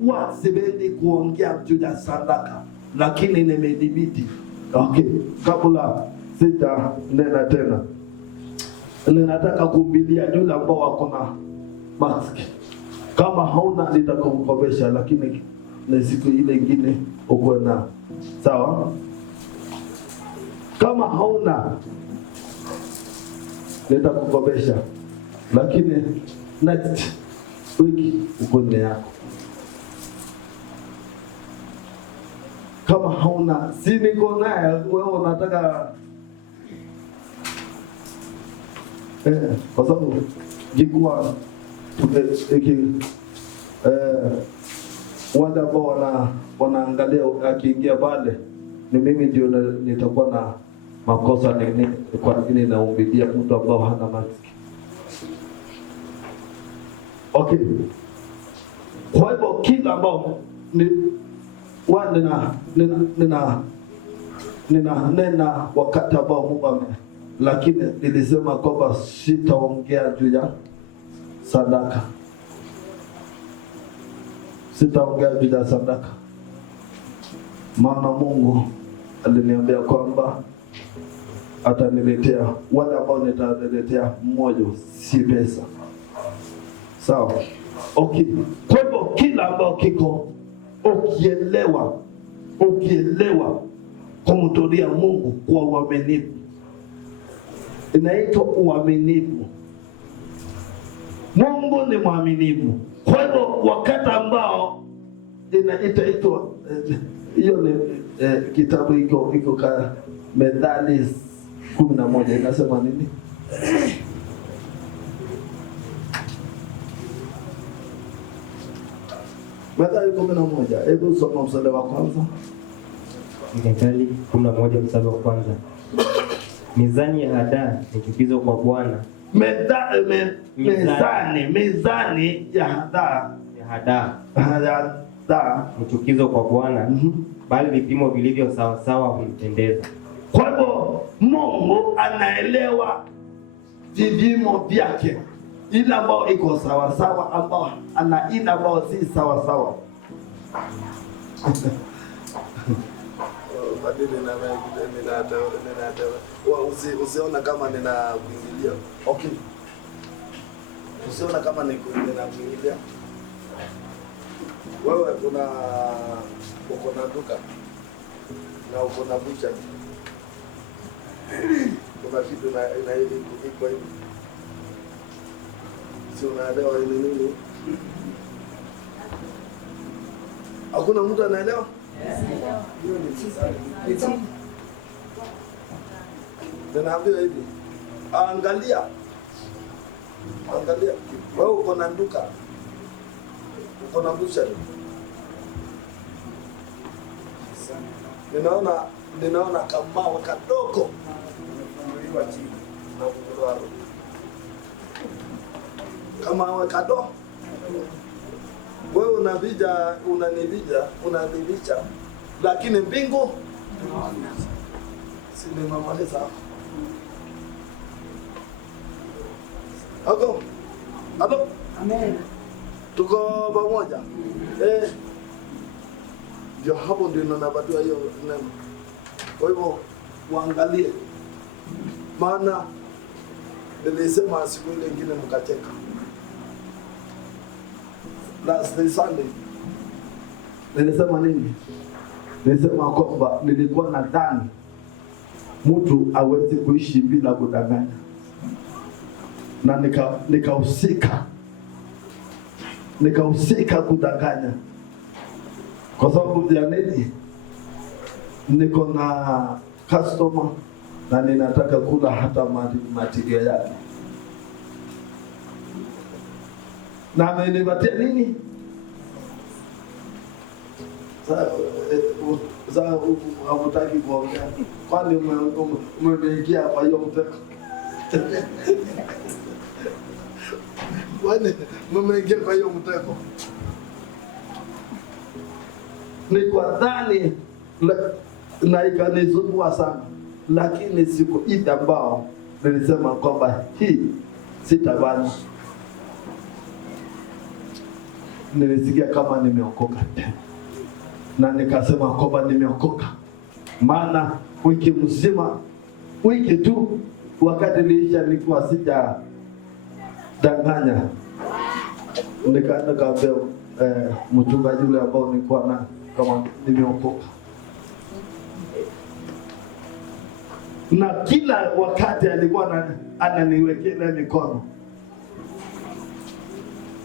huwa sipendi kuongea juu ya sadaka, lakini nimedhibiti. Okay, kabla sitanena tena, ninataka kuhubiria yule ambao wako na mask. Kama hauna nitakukopesha, lakini na siku ile nyingine uko na sawa. Kama hauna nitakukopesha, lakini next week uko na yako. Kama hauna, si niko naye, wewe unataka kwa sababu jikuwa wale ambao wanaangalia akiingia pale, ni mimi ndio nitakuwa na makosa nini kwa nini naumbilia mtu ambao hana maski. Okay. Kwa hivyo kila ambao nina wakati ambao Mungu lakini nilisema kwamba sitaongea juu ya sadaka. Sitaongea juu ya sadaka. Maana Mungu aliniambia kwamba ataniletea wale ambao nitaletea mmoja, si pesa. Sawa. Okay. Kwa hivyo kila ambao kiko ukielewa kumtolea Mungu kwa uaminifu, inaitwa uaminifu. Mungu ni mwaminifu. Kwa hivyo wakati ambao inaitwa hiyo ni kitabu iko ka Methali 11 inasema nini? Methali 11, hebu soma mstari wa kwanza. Methali 11 mstari wa kwanza. Mizani ya hadaa ni chukizo kwa Bwana. Mizani ya hadaa ni chukizo kwa Bwana, bali vipimo vilivyo sawa sawa humpendeza. Kwa hivyo Mungu anaelewa vipimo vyake, ila ambao iko sawa sawa, ambao ila ambao si sawa sawa. Usiona kama nina kuingilia. Okay. Usiona kama nina kuingilia. Wewe uko na duka na uko na bucha. Kuna kitu ina hivi iko hivi. Si unaelewa ile nini? Hakuna mtu anaelewa? Hiyo ni sasa. Ninaambia hivi. Angalia. Wewe uko na duka. Uko na bucha. Ninaona kama kadogo. Kama kadogo. Wewe unanibicha, lakini mbingu si nimemaliza. Hapo. Amen. Tuko pamoja. Ndio hapo ndio ninapatiwa hiyo neno. Kwa hivyo uangalie. Maana nilisema siku ile nyingine mkacheka. Last Sunday nilisema nini? Nilisema kwamba nilikuwa nadhani mtu hawezi kuishi bila kudanganya, na nikahusika kudanganya. Kwa sababu ya nini? Niko na customer na ninataka kula hata material yake, na amenipatia nini? Sasa hutaki kuongea, kwani umeingia kwa hiyo mtego? Kwani umeingia kwa hiyo mtego? Ni kwa dhani na ikanisumbua sana, lakini siku hii ambao nilisema kwamba hii sitabana. nilisikia kama nimeokoka tena, na nikasema kwamba nimeokoka, maana wiki mzima, wiki tu wakati nilisha nilikuwa sija danganya, nikaenda kaambia mchungaji yule ambao nilikuwa na kama nimeokoka. Na kila wakati alikuwa ananiwekea mikono.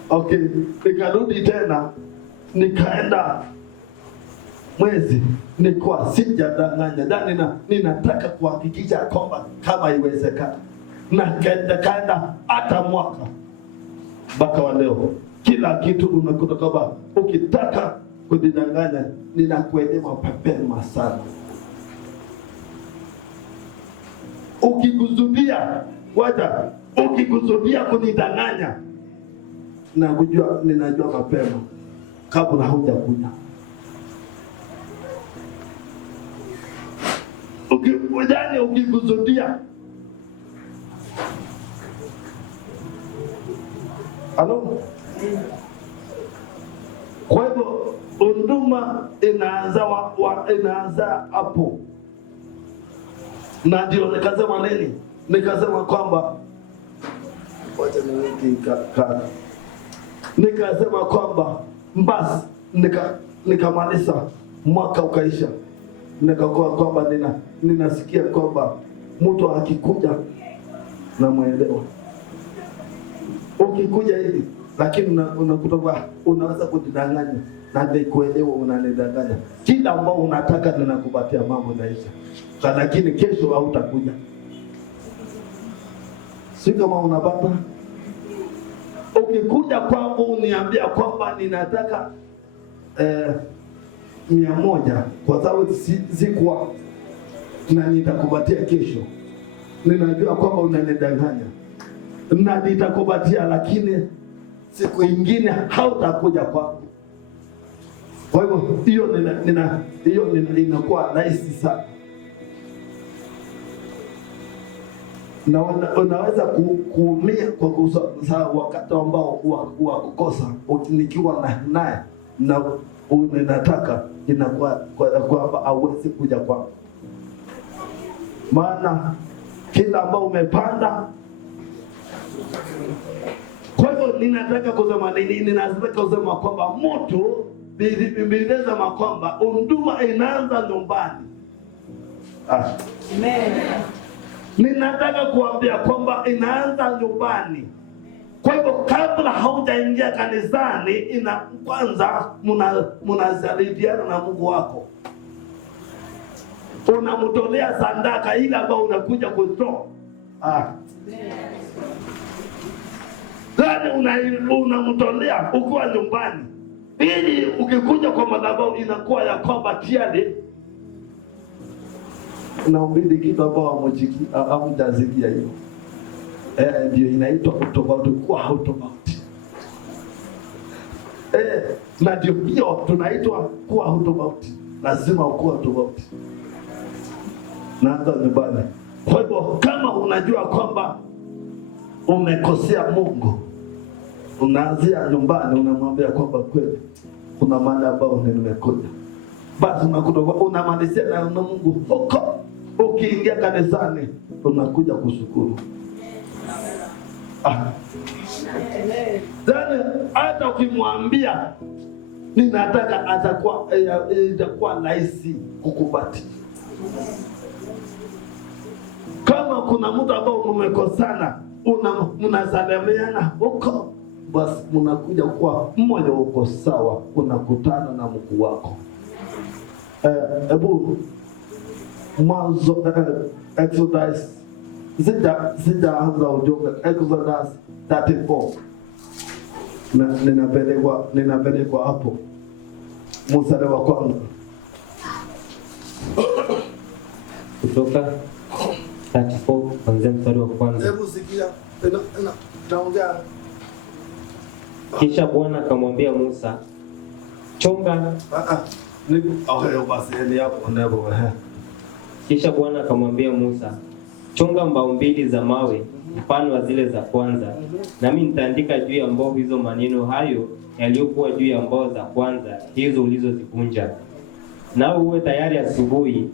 Okay, nikarudi tena, nikaenda mwezi, nilikuwa sijadanganya. Ndani ninataka kuhakikisha kwamba kama iwezekana. Na kaenda hata mwaka mpaka wa leo. Kila kitu unakuta kwamba ukitaka kudanganya, ninakuelewa mapema sana. Ukikusudia kunidanganya, ninajua mapema kabla hujakuja. Ukikusudia Halo? Kwa hivyo unduma inaanza hapo. Na ndio nikasema nini? Nikasema kwamba wacha nikasema kwamba basi nikamaliza mwaka ukaisha. Nikakuwa kwamba ninasikia kwamba mtu akikuja na muelewa. Ukikuja hivi lakini unakuta unaweza kudanganya na kuelewa unanidanganya. Kila ambao unataka ninakupatia mambo naisha. Lakini kesho hautakuja. Si kama unapata. Ukikuja kwangu uniambia kwamba ninataka 100 kwa sababu sikuwa na nitakupatia kesho. Ninajua kwamba unanidanganya. Na nitakupatia lakini siku ingine hautakuja kwangu. Kwa hivyo hiyo inakuwa rahisi sana. Na unaweza kuumia kwa wakati ambao wa kukosa nikiwa naye na unataka inakuwa kwamba hauwezi kuja kwangu. Maana kila ambao umepanda. Kwa hivyo ninataka kusema kwamba moto Biblia kwamba unduma inaanza nyumbani. Amen. Ninataka kuambia kwamba inaanza nyumbani. Kwa hivyo kabla haujaingia kanisani, kwanza mnasalidiana na Mungu wako. Unamtolea sadaka ile ambayo unakuja kutoa. Unamtolea ukiwa nyumbani. Ili ukikuja kwa madhabahu inakuwa ya kwamba tayari unaombidi kitu ambao hamjazikia hiyo. Ndio inaitwa utofauti kwa utofauti. Na ndio hiyo tunaitwa kuwa utofauti. Lazima ukuwa tofauti. Naanza nyumbani. Kwa hivyo kama unajua kwamba umekosea Mungu, unaanzia nyumbani, unamwambia kwamba kweli kuna mahali ambao nimekosa. Basi unamalizia na Mungu huko. Ukiingia kanisani unakuja kushukuru. Hata ukimwambia ninataka itakuwa rahisi kukubati. Kama kuna mtu ambao mmekosana, mnasalimiana huko, basi mnakuja kwa mmoja uko sawa, unakutana na Mungu wako. Hebu Mwanzo Exodus sijaanza ujumbe Exodus 34 ninapelekwa hapo mstari wa kwanza. Kutoka 34 kuanzia mstari wa kwanza. Hebu sikia naongea. Kisha Bwana akamwambia Musa, chonga. Basi ni hapo ndipo. Kisha Bwana akamwambia Musa, chonga mbao mbili za mawe mfano wa zile za kwanza, nami nitaandika juu ya mbao hizo maneno hayo yaliyokuwa juu ya mbao za kwanza hizo ulizozivunja. Nao uwe tayari asubuhi,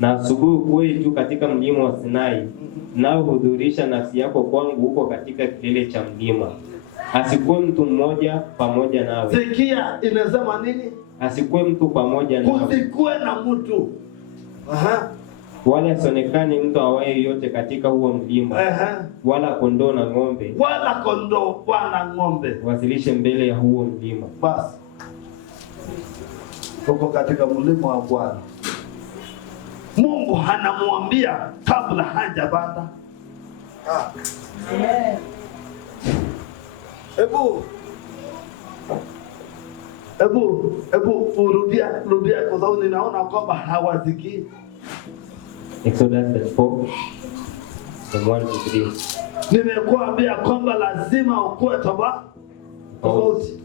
na asubuhi ukuwe juu katika mlima wa Sinai, nao hudhurisha nafsi yako kwangu huko katika kilele cha mlima. Asikuwe mtu mmoja pamoja nawe. Sikia, inasema nini? Asikuwe mtu pamoja nawe. Kusikuwe na mtu. Wala asionekane mtu awaye yote katika huo mlima. Wala kondoo na ng'ombe. Wala kondoo wala ng'ombe wasilishe mbele ya huo mlima. Basi. Uko katika mlima wa Bwana. Mungu anamwambia kabla hajapanda. Ebu rudia kwa sababu ninaona kwamba hawasikii. Exodus 4 from 1 to 3. Nimekuambia kwamba lazima ukue tofauti.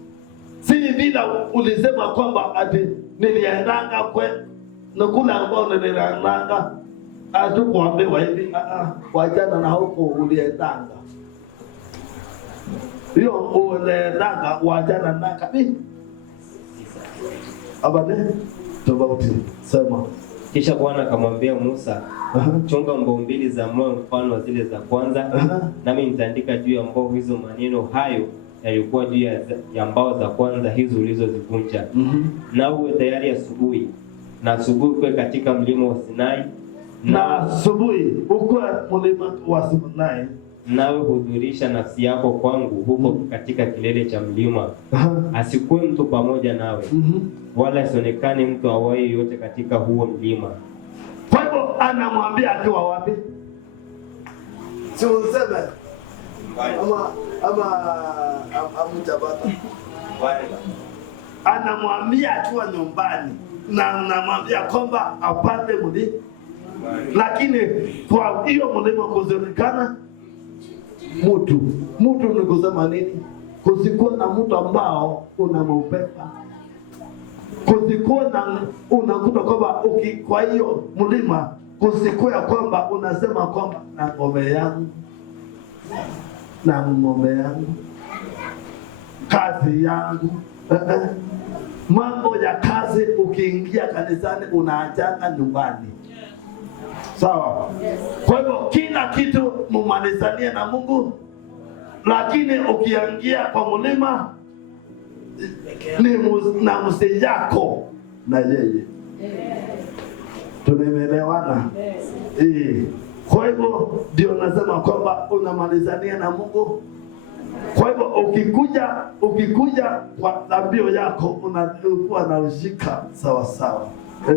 Si bila ulisema kwamba ati niliendanga na kula ambao niliendanga hatukuambiwa hivi, wajana na huko uliendanga. Hiyo uliendanga wajana naka abade tofauti. Sema. Kisha Bwana akamwambia Musa, chonga mbao mbili za mawe mfano wa zile za kwanza, nami nitaandika juu ya mbao hizo maneno hayo yalikuwa juu ya mbao za kwanza hizo ulizozivunja. Na uwe tayari asubuhi, na asubuhi ukue katika mlima wa Sinai, na asubuhi ukue mlima wa Sinai, nawe hudhurisha nafsi yako kwangu huko katika kilele cha mlima. Asikuwe mtu pamoja nawe, wala asionekane mtu awaye yote katika huo mlima. Kwa hivyo anamwambia akiwa wapi? Si useme ama amujabata. Anamwambia akiwa nyumbani, na anamwambia kwamba apande mlima. Lakini kwa hiyo mlima kuzionekana mtu ni kusema nini? Kusikuwa na mtu ambao unamubeba. Kusikuwa na unakuta kwamba kwa hiyo mlima kusikuwa kwamba unasema kwamba na ng'ombe yangu kazi yangu. Mambo ya kazi ukiingia kanisani unaachana nyumbani. Sawa? Kwa hivyo kila kitu mumalizanie na Mungu, lakini ukiingia kwa mlima ni na mse yako na yeye. Tumeelewana? Kwa hivyo ndio nasema kwamba unamalizania na Mungu. Kwa hivyo ukikuja kwa dhambio yako unakuwa na ushika sawa sawa.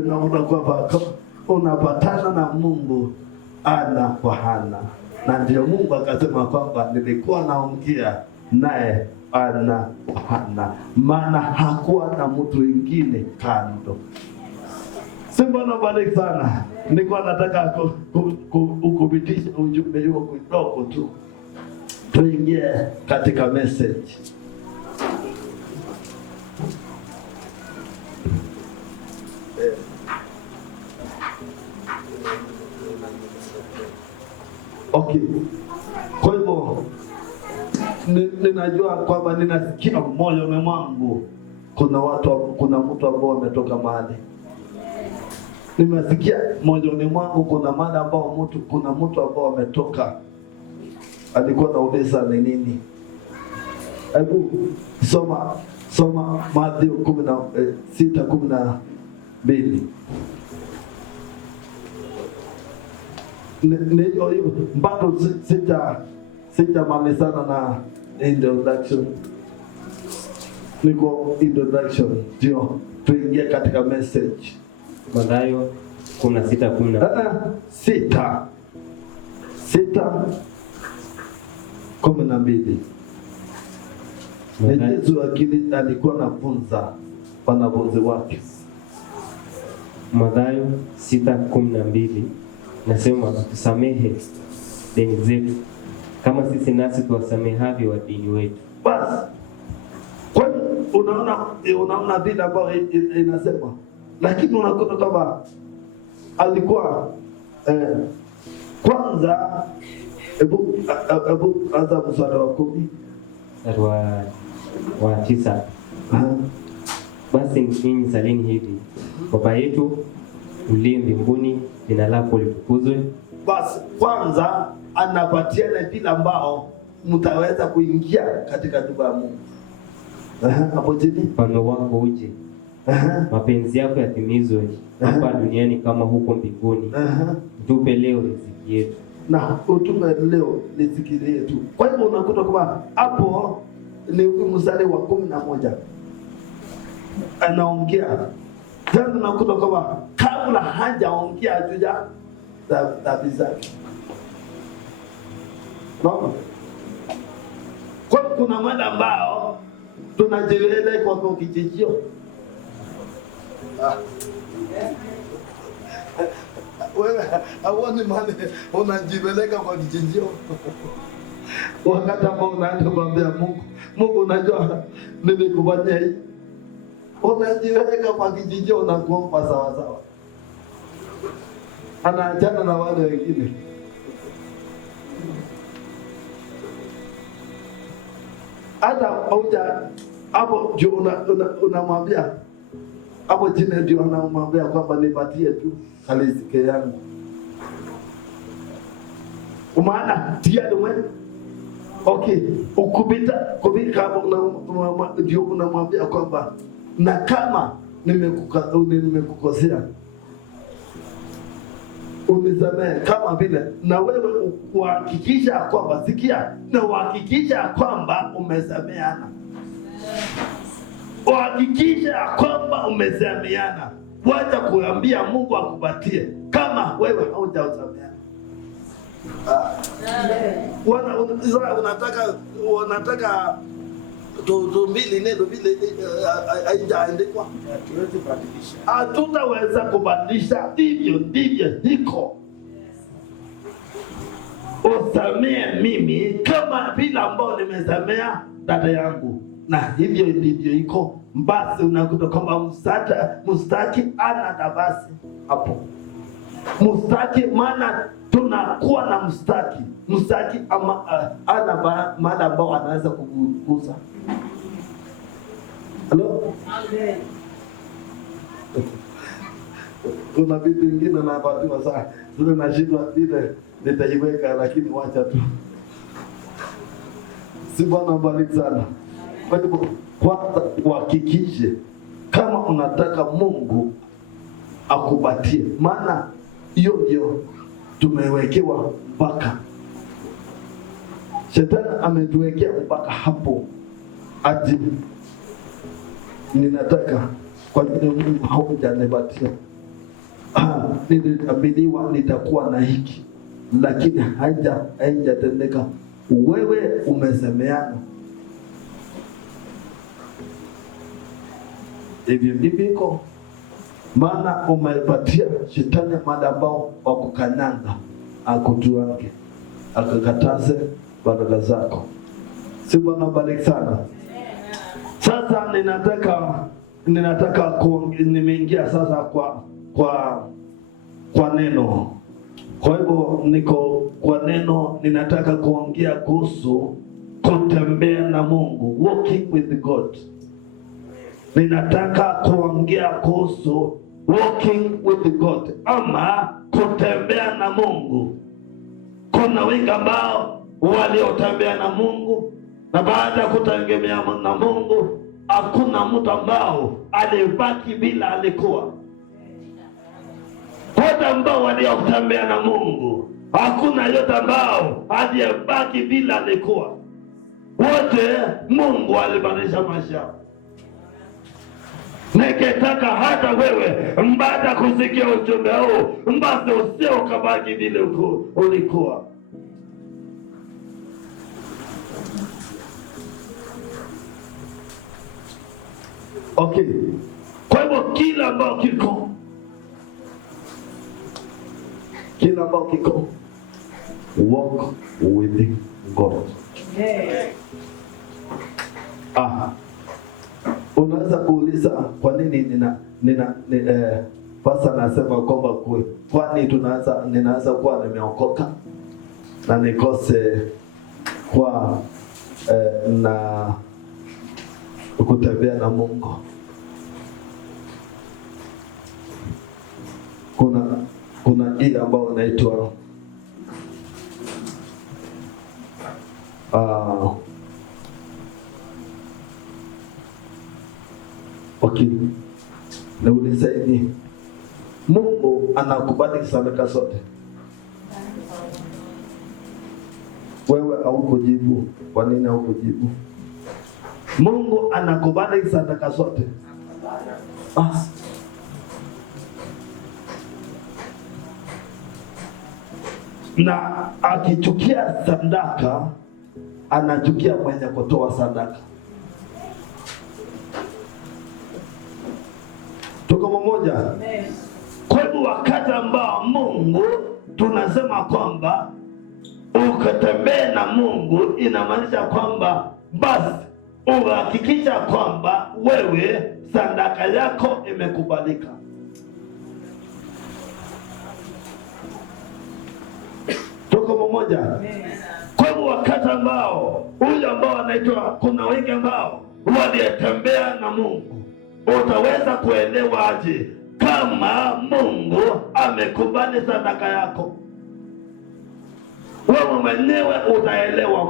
Na unakuwa unapatana na Mungu ana kwa ana. Na ndio Mungu akasema kwamba nilikuwa naongea naye ana kwa ana, maana hakuwa na mtu mwingine kando. Simba na bariki sana. Nilikuwa nataka kukupitisha ujumbe huo kidogo tu. Tuingie katika message. Okay. Kwa hivyo ninajua kwamba ninasikia moyo mwangu kuna mtu ambao ametoka mahali. Nimesikia moyoni mwangu kuna mahali ambao kuna mtu ambao ametoka. Alikuwa anauliza ni nini? Hebu soma Mathayo 6:12. Ndio hiyo bado sijamalizana na introduction. Niko introduction ndio tuingie katika message. Mathayo 6:12. Yesu alikuwa anafunza wanafunzi wake. Mathayo 6:12 nasema tusamehe deni zetu kama sisi nasi tuwasamehavyo wadeni wetu. Basi kwa unaona vile ambavyo inasema, lakini unakuta kama alikuwa Kwanza hebu anza mstari wa 10. Mstari wa 9. Basi ninyi salini hivi: Baba yetu uliye mbinguni, jina lako litukuzwe. Basi kwanza anapatiana vile ambao mtaweza kuingia katika nyumba ya Mungu. Hapo chini, ufalme wako uje. Mapenzi yako yatimizwe hapa duniani kama huko mbinguni. Tupe leo riziki yetu. Na utupe leo riziki yetu. Kwa hivyo unakuta kwamba hapo ni mstari wa 11 anaongea. Tena unakuta kwamba kabla hajaongea juja dhambi zake. Naona? Kwa kuna mada ambao tunajieleza kwa kijijio. Wewe hauoni maana unajibeleka kwa kijijio. Wakati ambao unaenda kumwambia Mungu unajua nilikufanyia hii. Unajibeleka kwa kijijio na kuomba sawa sawa. Anaachana na wale wengine. Hata hoja hapo ndio unamwambia hapo jina ndio anamwambia kwamba nipatie tu riziki yangu. Maana tayari wewe okay, ukubita hapo ndio unamwambia kwamba na kama nimekukosea unisamehe, kama vile na wewe uhakikisha kwamba sikia, na uhakikisha kwamba umesameheana. Uhakikisha kwamba umesameheana. Wacha kuambia Mungu akupatie kama wewe haujasameheana. Unataka mbili neno vile haijaandikwa, hatuwezi kubadilisha. Hatutaweza kubadilisha, ndivyo iko. Usamee mimi kama vile ambao nimesamea dada yangu, na hivyo ndivyo iko. Basi unakuta kwamba mustaki ana nafasi hapo. Mustaki maana tunakuwa na mustaki ama ana mada ambao anaweza kugusa. Hello? Amen. Kuna vitu vingine napatiwa saa zile nashindwa vile nitaiweka, lakini wacha tu. Si Bwana bariki sana. Kwa hivyo kwanza uhakikishe kama unataka Mungu akupatie, maana hiyo ndio tumewekewa mpaka. Shetani ametuwekea mpaka hapo ati ninataka kwa nini Mungu haujanipatia? Niliambiwa nitakuwa na hiki, lakini haijatendeka. Wewe umesemeana. Hivyo ndivyo, maana umepatia shetani mada ambao wakukanyanga akutuange akakataze baraka zako. Si Bwana bariki sana. Sasa ninataka nimeingia sasa kwa neno. Kwa hivyo niko kwa neno, ninataka kuongea kuhusu kutembea na Mungu, walking with God. Ninataka kuongea kuhusu walking with God ama kutembea na Mungu. Kuna wengi ambao waliotembea na Mungu, na baada ya kutembea na Mungu hakuna mtu ambao alibaki bila alikuwa. Wote ambao waliotembea na Mungu hakuna yote ambao alibaki bila alikuwa. Wote Mungu alibadilisha maisha. Nikitaka hata wewe baada kusikia ujumbe huu basi usio kabaki vile ulikuwa. Okay. Kwa hivyo kila ambao kiko walk with God. Unaweza kuuliza kwa nini pasa nasema kwamba kwani ninaanza kuwa nimeokoka? na nikose kwa na kutembea na Mungu. Kuna ile ambayo inaitwa nauliza hivi, Mungu anakubali sadaka zote? Wewe haukujibu. Kwa nini haukujibu? Mungu anakubali sadaka zote? Na akichukia sadaka, anachukia mwenye kutoa sadaka. Tuko mmoja? Kwa hivyo wakati ambao Mungu tunasema kwamba ukatembee na Mungu, inamaanisha kwamba basi uhakikisha kwamba wewe sadaka yako imekubalika. Tuko mmoja? Kwa hivyo wakati ambao huyu ambao anaitwa, kuna wengi ambao waliyetembea na Mungu, utaweza kuelewa aje kama Mungu amekubali sadaka yako? Wewe mwenyewe utaelewa,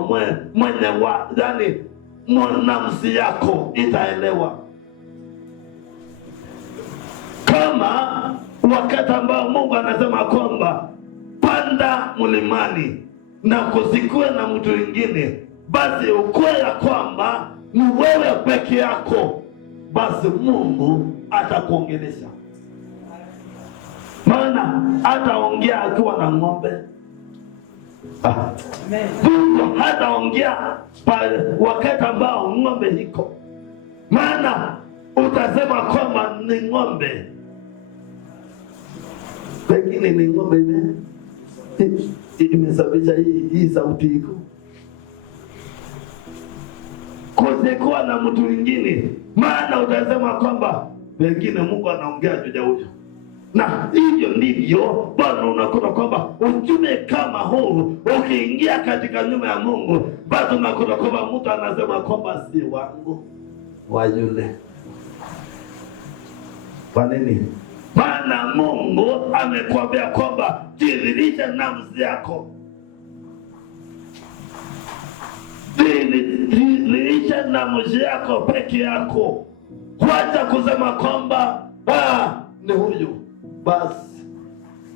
mwenye wa yani nafsi yako itaelewa. Kama wakati ambao Mungu anasema kwamba panda mlimani na kusikue na mtu mwingine, basi ukweli kwamba ni wewe peke yako, basi Mungu atakuongelesha. Maana ataongea akiwa na ng'ombe. Mungu hataongea wakati ambao ng'ombe iko. Maana utasema kwamba ni ng'ombe, pengine ni ng'ombe imesababisha hii sauti iko. Kusikuwa na mtu mwingine, maana utasema kwamba pengine Mungu anaongea juu ya huyo. Na hivyo ndivyo Bwana unakuta kwamba ujumbe kama huu ukiingia katika nyumba ya Mungu, basi unakuta kwamba mtu anasema kwamba si wangu, wa yule. Kwa nini? Maana Mungu amekwambia kwamba jidhihirisha nafsi yako, jidhihirisha nafsi yako peke yako. Wacha kusema kwamba ni huyu basi.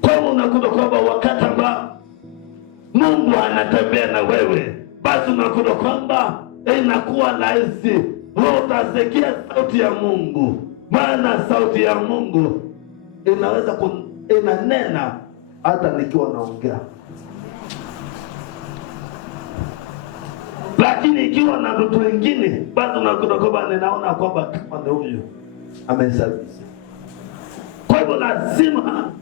Kwa hiyo unakuta kwamba wakati ambao Mungu anatembea na wewe, basi unakuta kwamba inakuwa rahisi, utasikia sauti ya Mungu. Maana sauti ya Mungu inaweza inanena hata nikiwa naongea. Lakini ikiwa na mtu mwingine, basi unakuta kwamba ninaona kwamba kama ni huyu amesababisha. Kwa hivyo lazima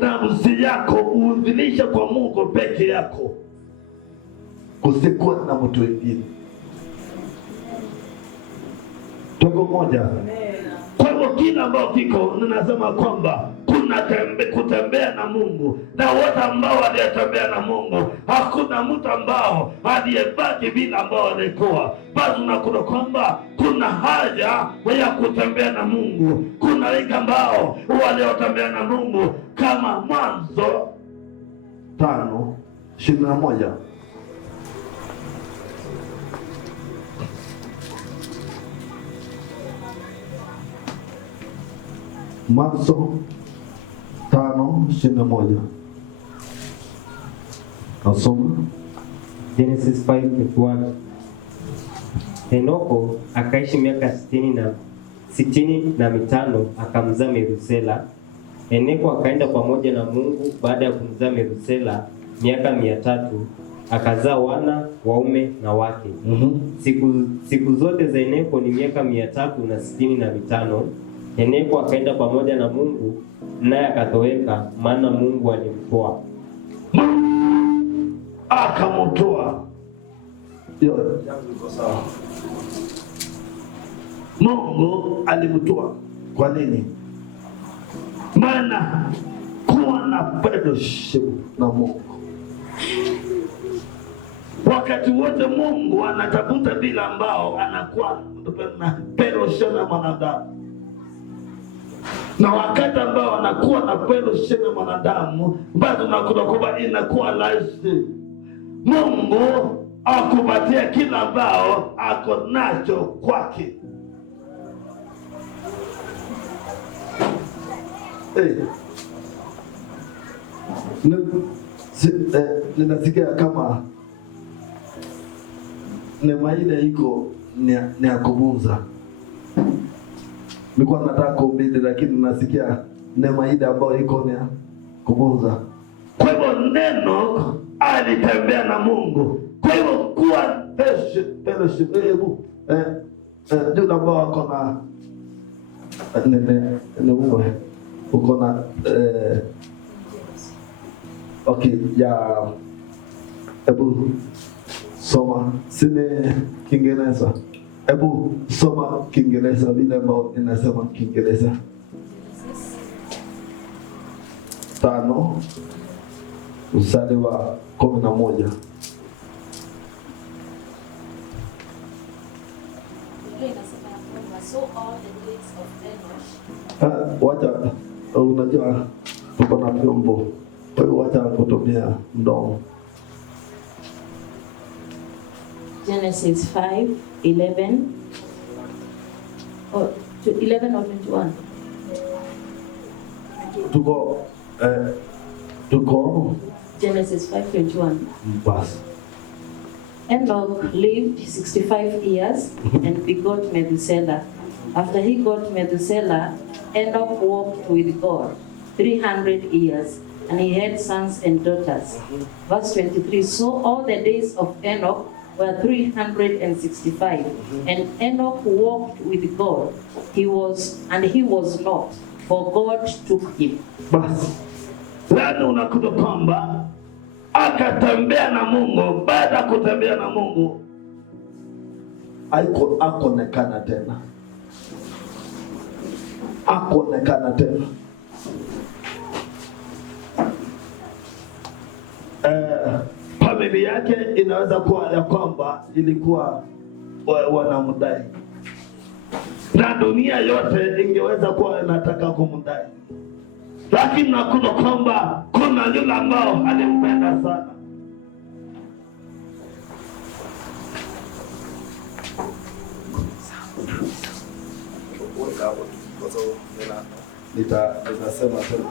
nafsi yako uudhilishe kwa Mungu peke yako, kusikuwa na mtu mwingine. Tuko moja? Kwa hivyo kila ambao kiko, ninasema kwamba kuna kutembea na Mungu, na wote ambao waliyetembea na Mungu, hakuna mtu ambao aliyebaki bila ambao walikuwa. Basi unakuta kwamba kuna haja ya kutembea na Mungu. Kuna wengi ambao waliotembea na Mungu kama Mwanzo 5:21. Mwanzo 5:21. Nasoma Genesis 5:1. Henoko akaishi miaka 65 akamzaa Methusela. Henoko akaenda pamoja na Mungu baada ya kumzaa Methusela miaka 300, akazaa wana waume na wake. Siku zote za Henoko ni miaka 365. Henoko akaenda pamoja na Mungu, naye akatoweka, maana Mungu alimtoa. Akamtoa. Mungu alimtoa. Kwa nini? Maana kuwa na fellowship na Mungu. Wakati wote Mungu anatafuta bila ambao anakuwa na fellowship na mwanadamu, na wakati ambao anakuwa na fellowship na mwanadamu, bado nakuta kwamba inakuwa rahisi Mungu akupatia kila ambao ako nacho kwake. Ninasikia kama neema ile iko ni ya kubunza. Nilikuwa nataka kuhubiri lakini nasikia neema ile ambayo iko ni ya kubunza. Kwa hivyo neno alitembea na Mungu. Kwa hivyo kuwa fellowship ndio ambao wako na Mungu uko na okay ya ebu soma sine Kiingereza. Ebu soma Kiingereza vile ambao inasema Kiingereza. 5 mstari wa 11. Wacha unajua tuko na vyombo, kwa hiyo wacha kutumia mdomo. Genesis 5:11 or 11 or 21. Tuko Genesis 5:21. basi. Enoch lived 65 years and begot Methuselah. After he got Methuselah, Enoch walked with God 300 years, and he had sons and daughters. Verse 23, so all the days of Enoch were 365, and Enoch walked with God. He was not, for God took him. Basi yani unakuta kwamba akatembea na Mungu. Baada ya kutembea na Mungu akonekana tena. Familia yake inaweza kuwa ya kwamba ilikuwa wanamdai, na dunia yote ingeweza kuwa inataka kumdai, lakini nakuta kwamba kuna yule ambao alimpenda sana. Nitasema tena.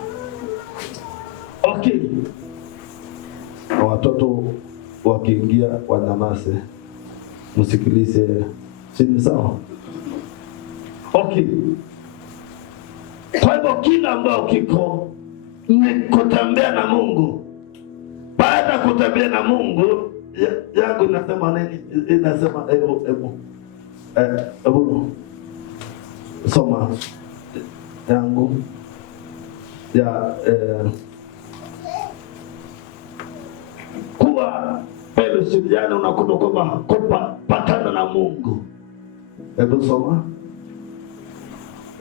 Okay. Watoto wakiingia wanyamaze, msikilize chini, sawa? Okay. Kwa hivyo kila ambao kiko ni kutembea na Mungu. Baada ya kutembea na Mungu yangu inasema nini? Inasema ebu soma yangu ya kuwa fellowship, yani unakuta kwamba kupatana na Mungu. Ebu soma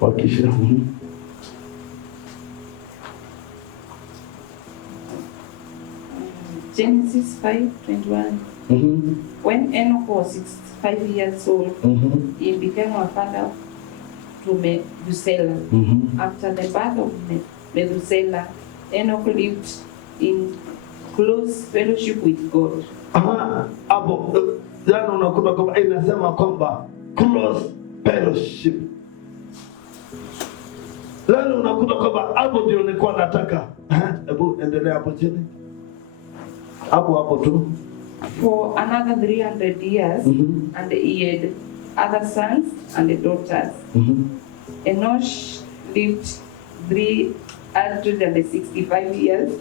wakisha. Genesis 5:21. When Enoch was 65 years old, he became a father to Methuselah. After the birth of Methuselah, Enoch lived in close fellowship with God. Hapo jana unakuta kwamba inasema kwamba close fellowship. Leo unakuta kwamba hapo ndio nilikuwa nataka. Hebu endelea hapo chini. Hapo tu. For another 300 years, and he had other sons and daughters. Enoch lived 365 years,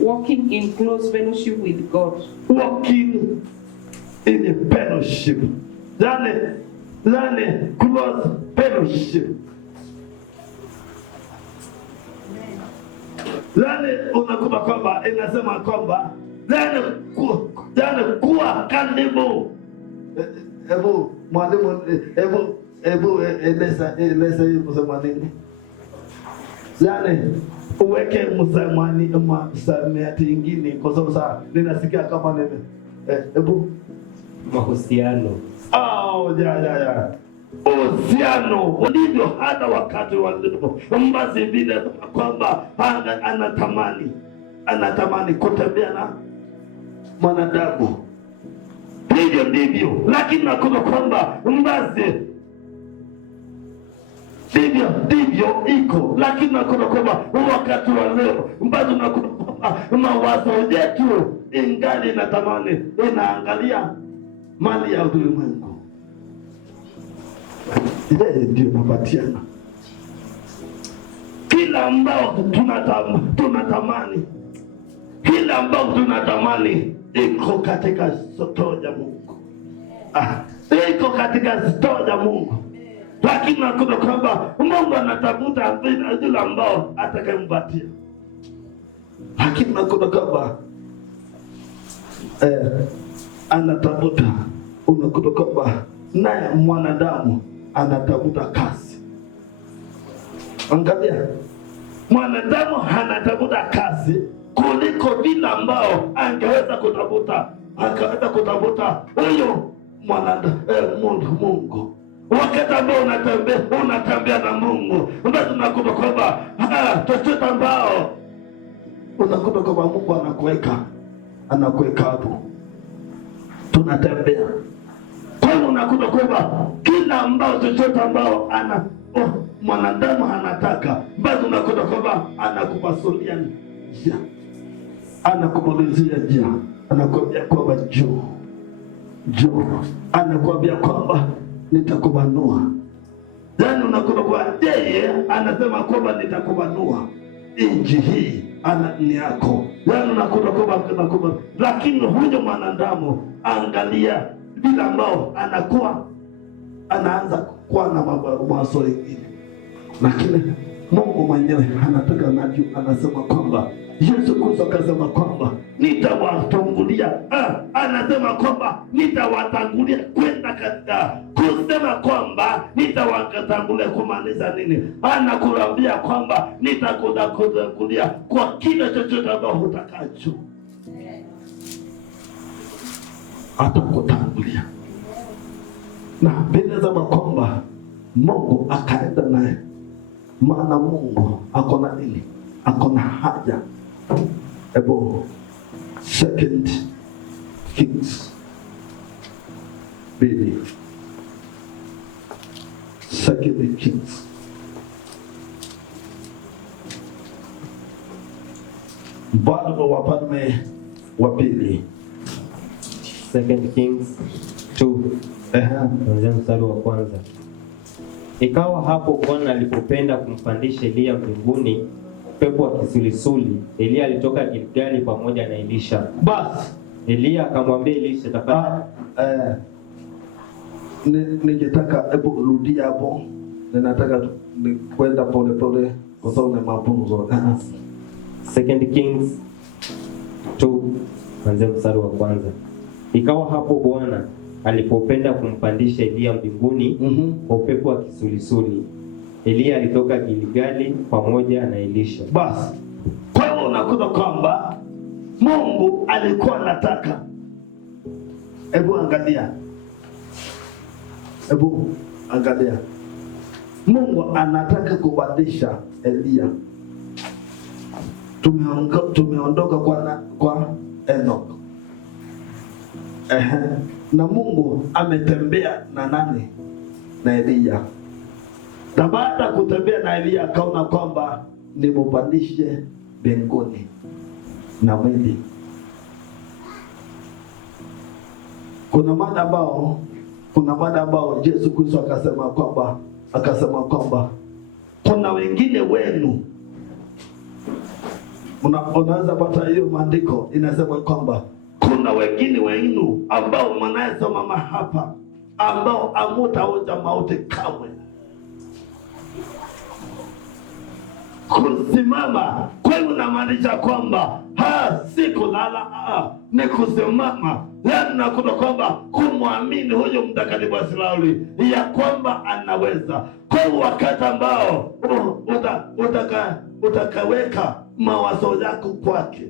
walking in close fellowship with God. Walking in a fellowship. Learn close fellowship. Unakuta kwamba inasema kwamba kuwa karibu. Hebu mwalimu, eleza hii kusema nini? Uweke msamiati ingine, kwa sababu sasa ninasikia kama Hebu mahusiano. Ya. Uhusiano ndivyo hata wakati wa leo basi vile kwamba anatamani kutembea na mwanadamu, hivyo ndivyo, lakini nakuta kwamba basi ndivyo iko, lakini nakuta kwamba wakati wa leo basi nakuta kwamba mawazo yetu ingali inaangalia mali ya ulimwengu. Yeye ndio napatiana kila ambao tunatamani, kila ambao tunatamani iko katika store ya Mungu, iko katika store ya Mungu, lakini nakuta kwamba Mungu anatafuta yule ambao atakayempatia, lakini nakuta kwamba anatafuta, unakuta kwamba naye mwanadamu anatafuta kazi. Angalia, mwanadamu anatafuta kazi kuliko vile ambao angeweza kutafuta huyo Mungu. Wakati ambao unatembea na Mungu, basi unakuta kwamba chochote ambao unakuta kwamba Mungu anakuweka hapo, tunatembea. Kwa hiyo unakuta kwamba kila ambao chochote ambao mwanadamu anataka, basi unakuta kwamba anakupasulia njia, anakumalizia njia, anakuambia kwamba njoo, anakuambia kwamba nitakubanua. Yaani unakuta kwamba yeye anasema kwamba nitakubanua, nchi hii ni yako. Yaani unakuta kwamba lakini huyo mwanadamu, angalia bila ambao anaanza kuwa na mawazo mengine, lakini Mungu mwenyewe anasema kwamba Yesu Kristo akasema kwamba nitawatangulia, anasema kwamba nitawatangulia kwenda katika kusema kwamba nitawatangulia kumaanisha nini? Anakuambia kwamba nitakutangulia kwa kila chochote ambao utakacho, atakutangulia. Na pendeza kwamba Mungu akaenda naye, maana Mungu akona nini? Akona haja. Ebo 2 Kings 2 Kings Bado Wafalme wa Pili 2 Kings 2 kuanzia mstari wa kwanza. Ikawa hapo Bwana alipopenda kumpandisha Eliya mbinguni, pepo wa kisulisuli, Eliya alitoka Gilgali pamoja na Elisha. Basi Eliya akamwambia Elisha, tafadhali ningetaka hebu rudia hapo. Ninataka kwenda pole pole kwa sababu ni mapunzo. 2 Kings 2 kuanzia mstari wa kwanza. Ikawa hapo Bwana alipopenda kumpandisha Eliya mbinguni kwa upepo wa kisulisuli, Eliya alitoka Gilgali pamoja na Elisha. Basi kwa hiyo unakuta kwamba Mungu alikuwa anataka, hebu angalia, Mungu anataka kubadilisha Eliya. Tumeondoka kwa Enoch. Na Mungu ametembea na nani? Na Eliya. Na baada ya kutembea na Eliya akaona kwamba nimupandishe mbinguni na mwili. Kuna mada ambao Yesu Kristo akasema kwamba kuna wengine wenu, unaweza pata hiyo maandiko inasema kwamba kuna wengine wenu ambao mnayesoma hapa ambao hamtaonja mauti kamwe. Kusimama kwa hiyo inamaanisha kwamba si kulala, ni kusimama. Yaani nakuta kwamba kumwamini huyo mtakatifu wa Israeli ya kwamba anaweza. Kwa hiyo wakati ambao utakaweka mawazo yako kwake,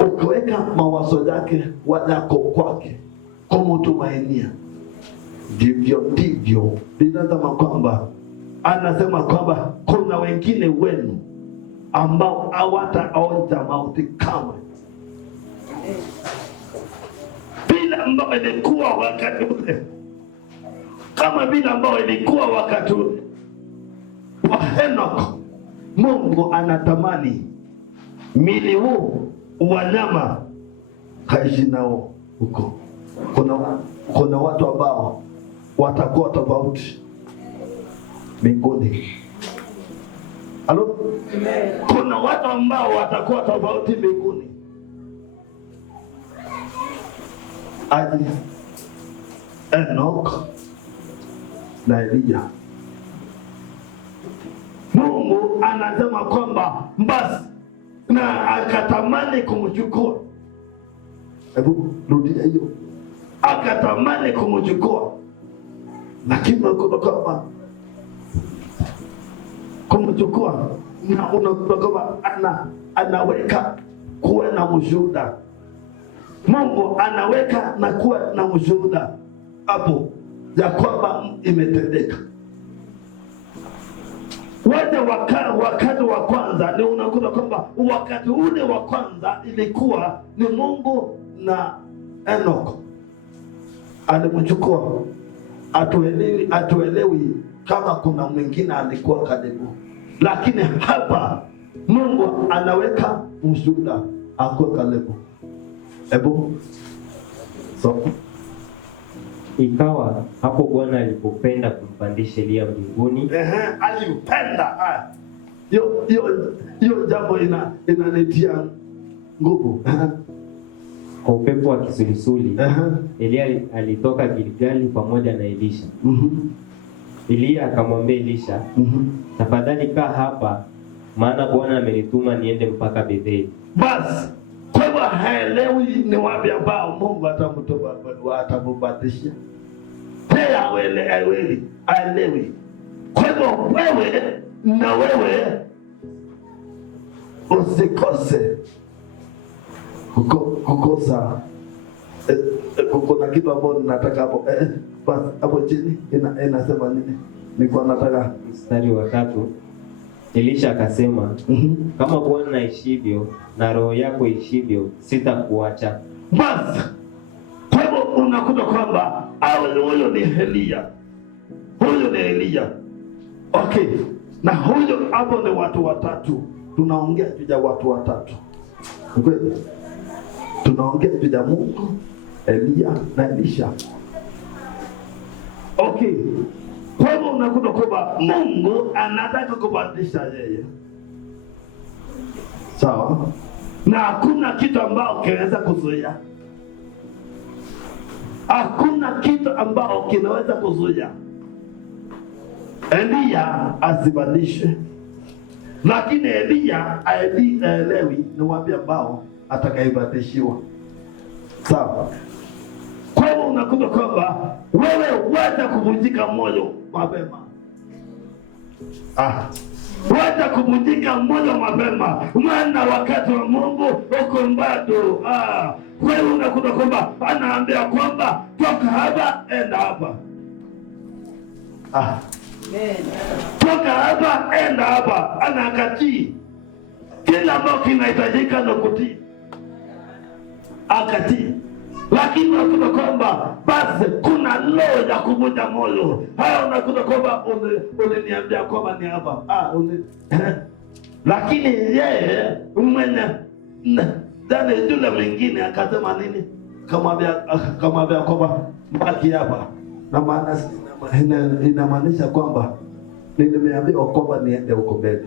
ukiweka mawazo yake yako kwake, kumtumainia, ndivyo linasema kwamba, anasema kwamba kuna wengine wenu ambao hawataonja mauti kamwe. Vile ambao ilikuwa wakati ule, kama vile ambao ilikuwa wakati ule wa Henoko, Mungu anatamani mili huu wanyama kaishi nao huko. Kuna watu ambao watakuwa tofauti mbinguni. Halo? Kuna watu ambao watakuwa tofauti mbinguni. Aje Enoch na Elia. Mungu anasema kwamba basi, na akatamani kumchukua. Hebu rudia hiyo. Akatamani kumchukua, lakini kama kumchukua na unakuwa anaweka kuwe na mshuhuda. Mungu anaweka na kuwe na mshuhuda hapo ya kwamba imetendeka. Wote wakati wa kwanza ni unakuta kwamba wakati ule wa kwanza ilikuwa ni Mungu na Enoch alimchukua. Atuelewi kama kuna mwingine alikuwa karibu, lakini hapa Mungu anaweka mshuhuda ako karibu. Hebu so ikawa hapo Bwana alipopenda kumpandisha Elia mbinguni. Alipenda. Hiyo jambo inanitia nguvu. Kwa upepo wa kisulisuli, Elia alitoka Gilgali pamoja na Elisha. Elia akamwambia Elisha, tafadhali kaa hapa, maana Bwana amenituma niende mpaka Betheli. Basi kwa hivyo haelewi ni wapi ambao Mungu atamubadilisha. Pia haelewi. Kwa hivyo wewe na wewe usikose kukosa. Kuna kitu ambacho nataka hapo hapo chini inasema nini? Nilikuwa nataka mstari wa 3. Elisha akasema, kama Bwana aishivyo na roho yako ishivyo, sitakuacha. Basi kwa hivyo unakuta kwamba huyo ni Elia. Huyo ni Elia. Okay. Na huyo hapo ni watu watatu. Tunaongea juu ya watu watatu. Kweli? Tunaongea juu ya Mungu, Elia na Elisha. Okay. Kwa hivyo unakuta kwamba Mungu anataka kubadilisha yeye. Sawa? Na hakuna kitu ambao kinaweza kuzuia. Hakuna kitu ambao kinaweza kuzuia Elia asibadilishe. Lakini Elia haelewi ni wapi ambao atakayebadilishiwa. Sawa? Kwa hiyo unakuta kwamba wewe wacha kuvunjika moyo mapema. Wacha kuvunjika moyo mapema, maana wakati wa Mungu uko bado. Kwa hiyo unakuta kwamba anaambia kwamba toka hapa enda hapa. Toka hapa enda hapa. Anakatii kila ambacho kinahitajika na kutii, akatii. Lakini unakuta kwamba basi kuna roho ya kuvunja moyo. Unakuta kwamba uliniambia kwamba ni hapa. Lakini yeye mwenye ndani yule mwingine akasema nini? Kamwambia kwamba baki hapa. Na maana inamaanisha kwamba nimeambiwa kwamba niende huko mbele.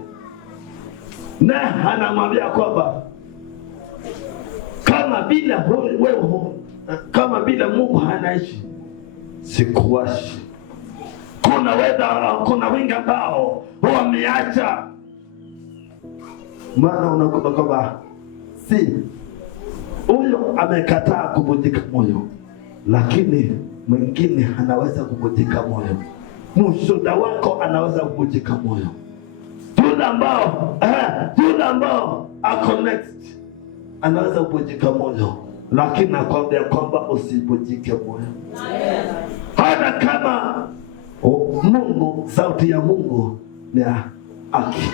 Na anamwambia kwamba kama vile Mungu hanaishi, sikuwashi. Kuna wengi ambao wameacha. Maana unakuta kwamba huyo amekataa kuvunjika moyo, lakini mwingine anaweza kuvunjika moyo. Mshuhuda wako anaweza kuvunjika moyo. Yule ambao ako next anaweza kuvunjika moyo, lakini nakwambia kwamba usivunjike moyo. Hata kama Mungu, sauti ya Mungu ni haki.